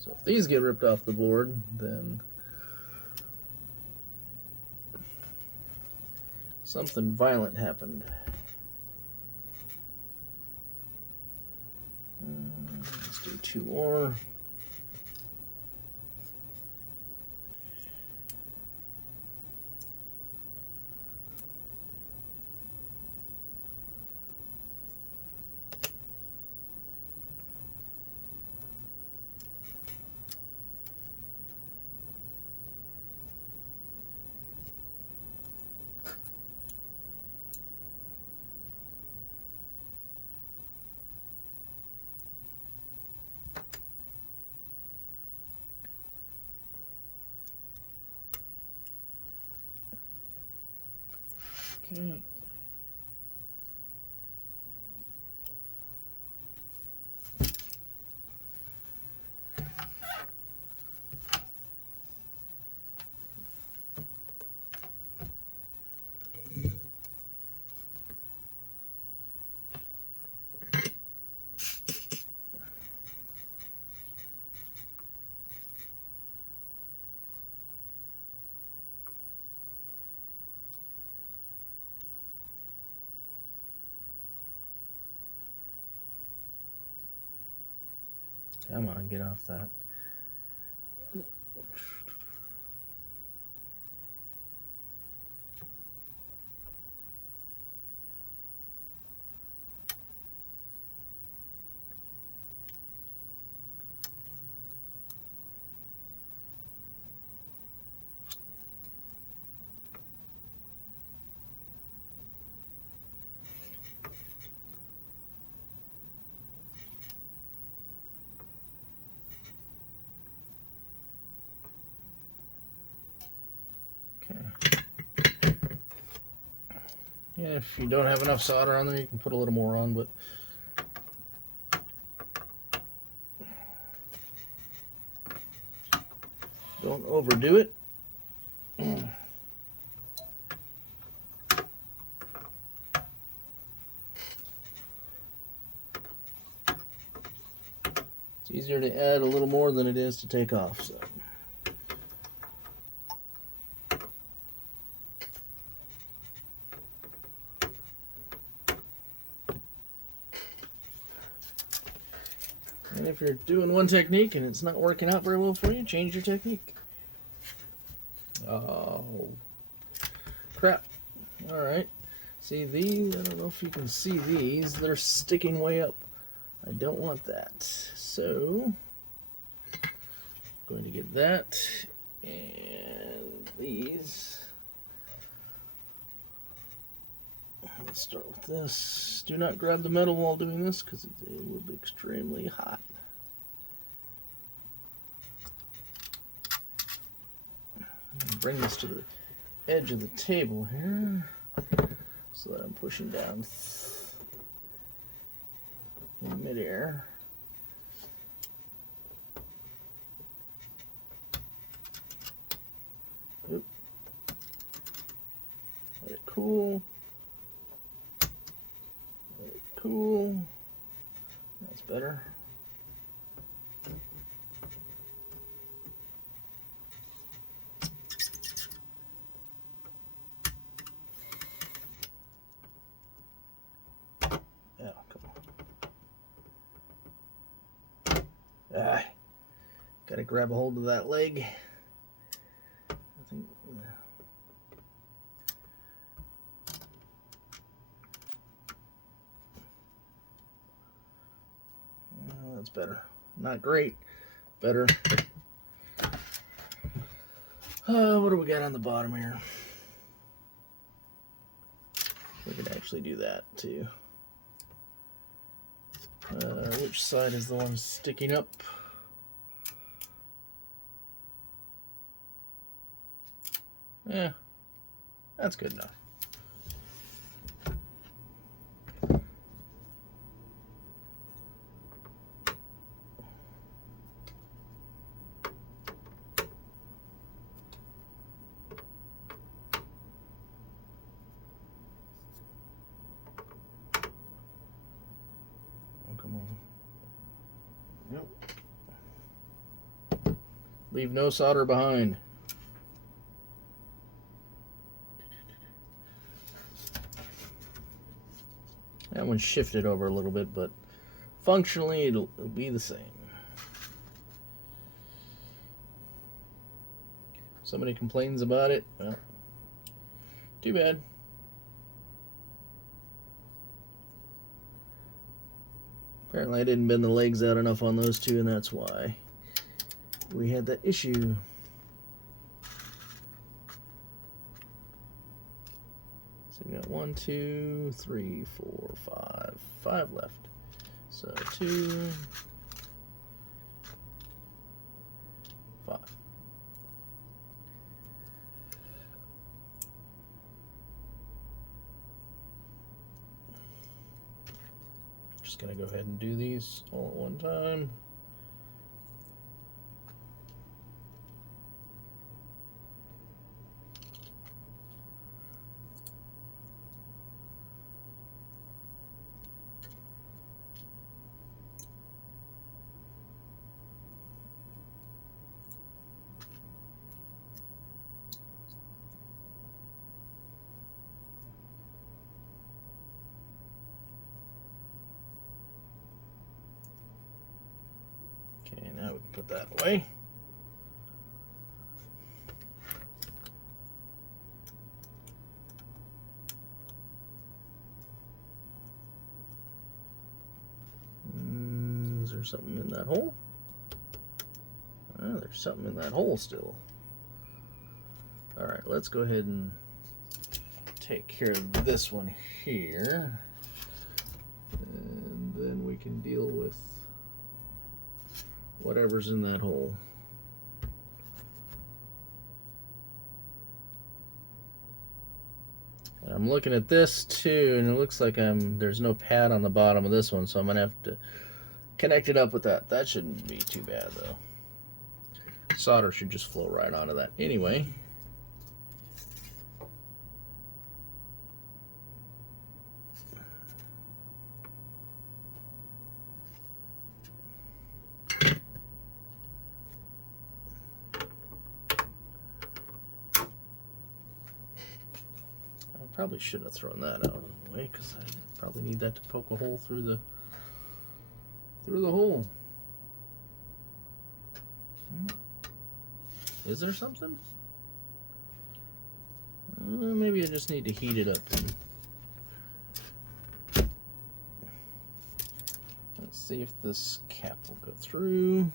So if these get ripped off the board, then something violent happened. Let's do two more. Okay. Come on, get off that. And if you don't have enough solder on there, you can put a little more on, but don't overdo it. It's easier to add a little more than it is to take off. So. And if you're doing one technique and it's not working out very well for you, change your technique. Oh, crap. All right. See these? I don't know if you can see these. They're sticking way up. I don't want that. So, I'm going to get that and these. Let's start with this. Do not grab the metal while doing this because it will be extremely hot. Bring this to the edge of the table here so that I'm pushing down in midair. Oop. Let it cool. Let it cool. That's better. Gotta grab a hold of that leg. I think. That's better. Not great. Better. What do we got on the bottom here? We could actually do that too. Which side is the one sticking up? Yeah, that's good enough. Oh, come on. Yep. Leave no solder behind. That one shifted over a little bit, but functionally it'll be the same. Somebody complains about it. Well, too bad. Apparently I didn't bend the legs out enough on those two, and that's why we had that issue. So we got 1, 2, 3, 4, 5 left. So 2, 5. Just gonna go ahead and do these all at one time. Okay, now we can put that away. Is there something in that hole? There's something in that hole still. Alright, let's go ahead and take care of this one here. And then we can deal with whatever's in that hole. And I'm looking at this too, and it looks like there's no pad on the bottom of this one, so I'm gonna have to connect it up with that. That shouldn't be too bad though. Solder should just flow right onto that anyway. Probably should have thrown that out of the way because I probably need that to poke a hole through the hole. Is there something? Maybe I just need to heat it up. Let's see if this cap will go through.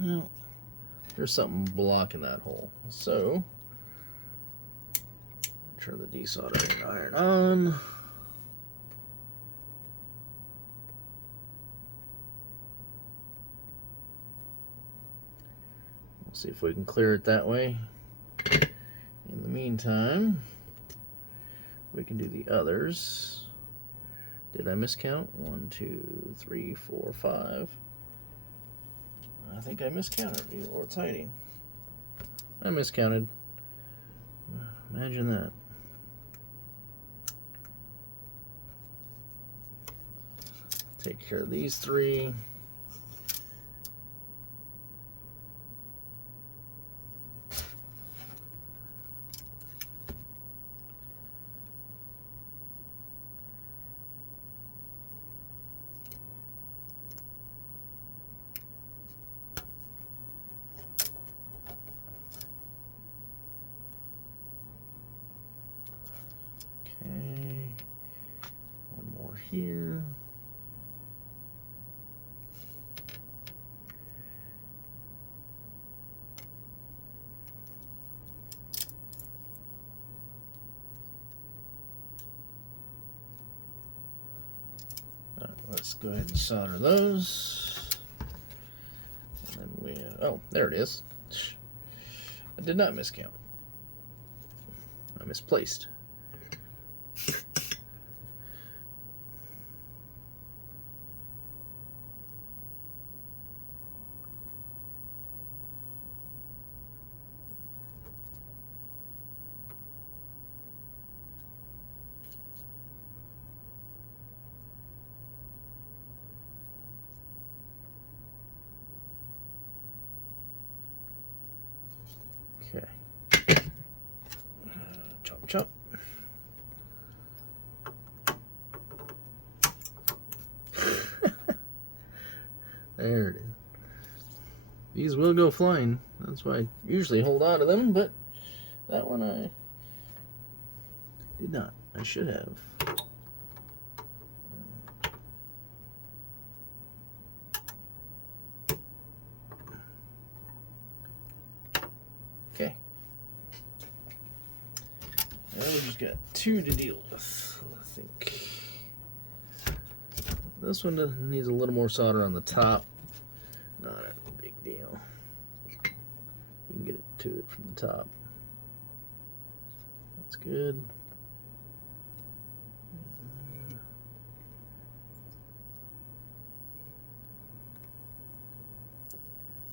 Well, there's something blocking that hole. So, turn the desoldering iron on. We'll see if we can clear it that way. In the meantime, we can do the others. Did I miscount? 1, 2, 3, 4, 5. I think I miscounted, or it's hiding. I miscounted. Imagine that. Take care of these 3. Here. All right, let's go ahead and solder those. And then we oh, there it is. I did not miscount. I misplaced. Okay. Chop, chop. There it is. These will go flying. That's why I usually hold on to them, but that one I did not. I should have. Okay. Now we just got 2 to deal with, I think. This one needs a little more solder on the top. Not a big deal. We can get it to it from the top. That's good.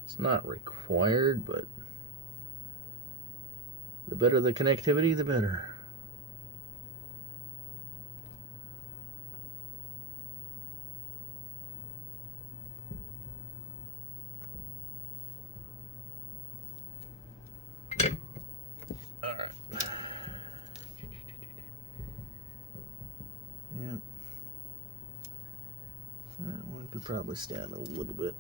It's not required, but the better the connectivity, the better. Alright. Yeah. That one could probably stand a little bit.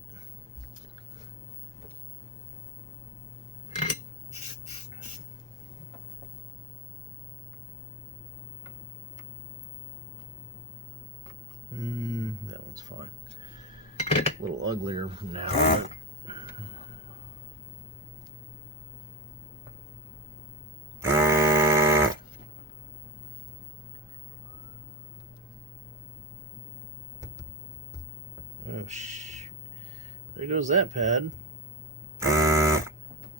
That one's fine. A little uglier now. Oh, there goes that pad.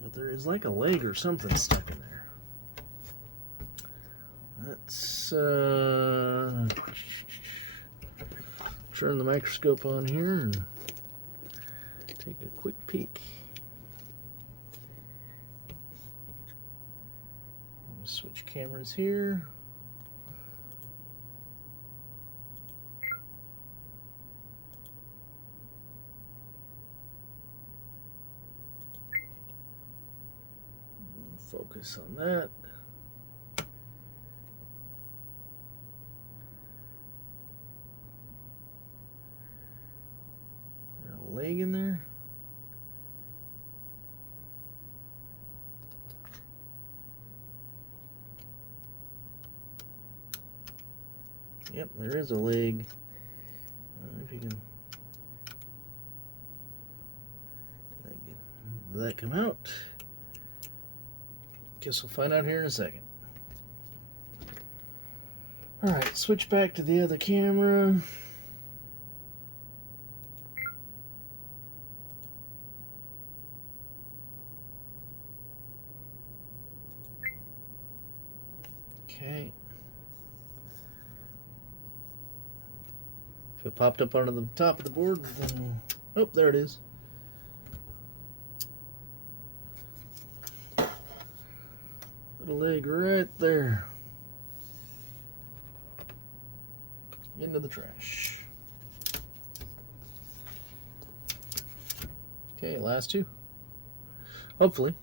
but there is like a leg or something stuck in there. Let's turn the microscope on here and take a quick peek. Switch cameras here. Focus on that. Is there a leg in there? Yep, there is a leg. I don't know if you can. Did that come out? Guess we'll find out here in a second. Alright, switch back to the other camera. Okay. If it popped up onto the top of the board, then... Oh, there it is. Little leg right there. Into the trash. Okay, last two. Hopefully.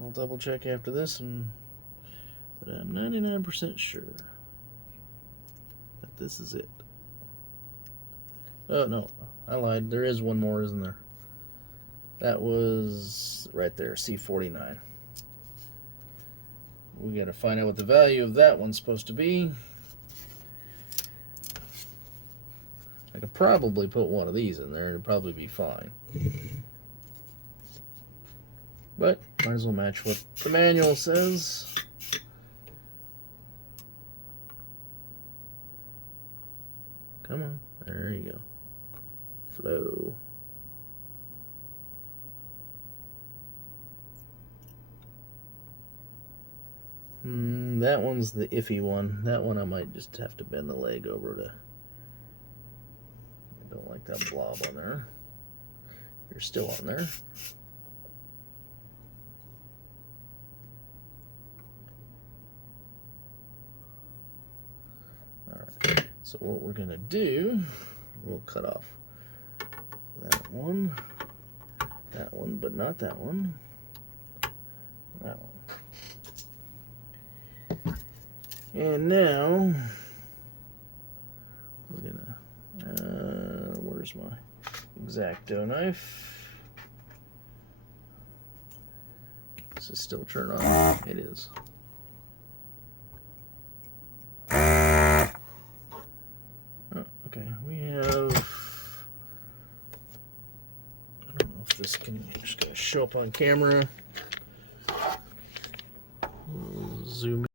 I'll double check after this, but I'm 99% sure that this is it. Oh, no, I lied. There is one more, isn't there? That was right there, C49. We got to find out what the value of that one's supposed to be. I could probably put one of these in there. It'd probably be fine. But might as well match what the manual says. Come on. There you go. Flow. That one's the iffy one. That one I might just have to bend the leg over to. I don't like that blob on there. You're still on there. Alright, so what we're going to do, we'll cut off that one, but not that one, that one. And now, we're gonna, where's my X-Acto knife? Does this still turn on? It is. Oh, okay, we have, I don't know if this can, just gonna show up on camera. We'll zoom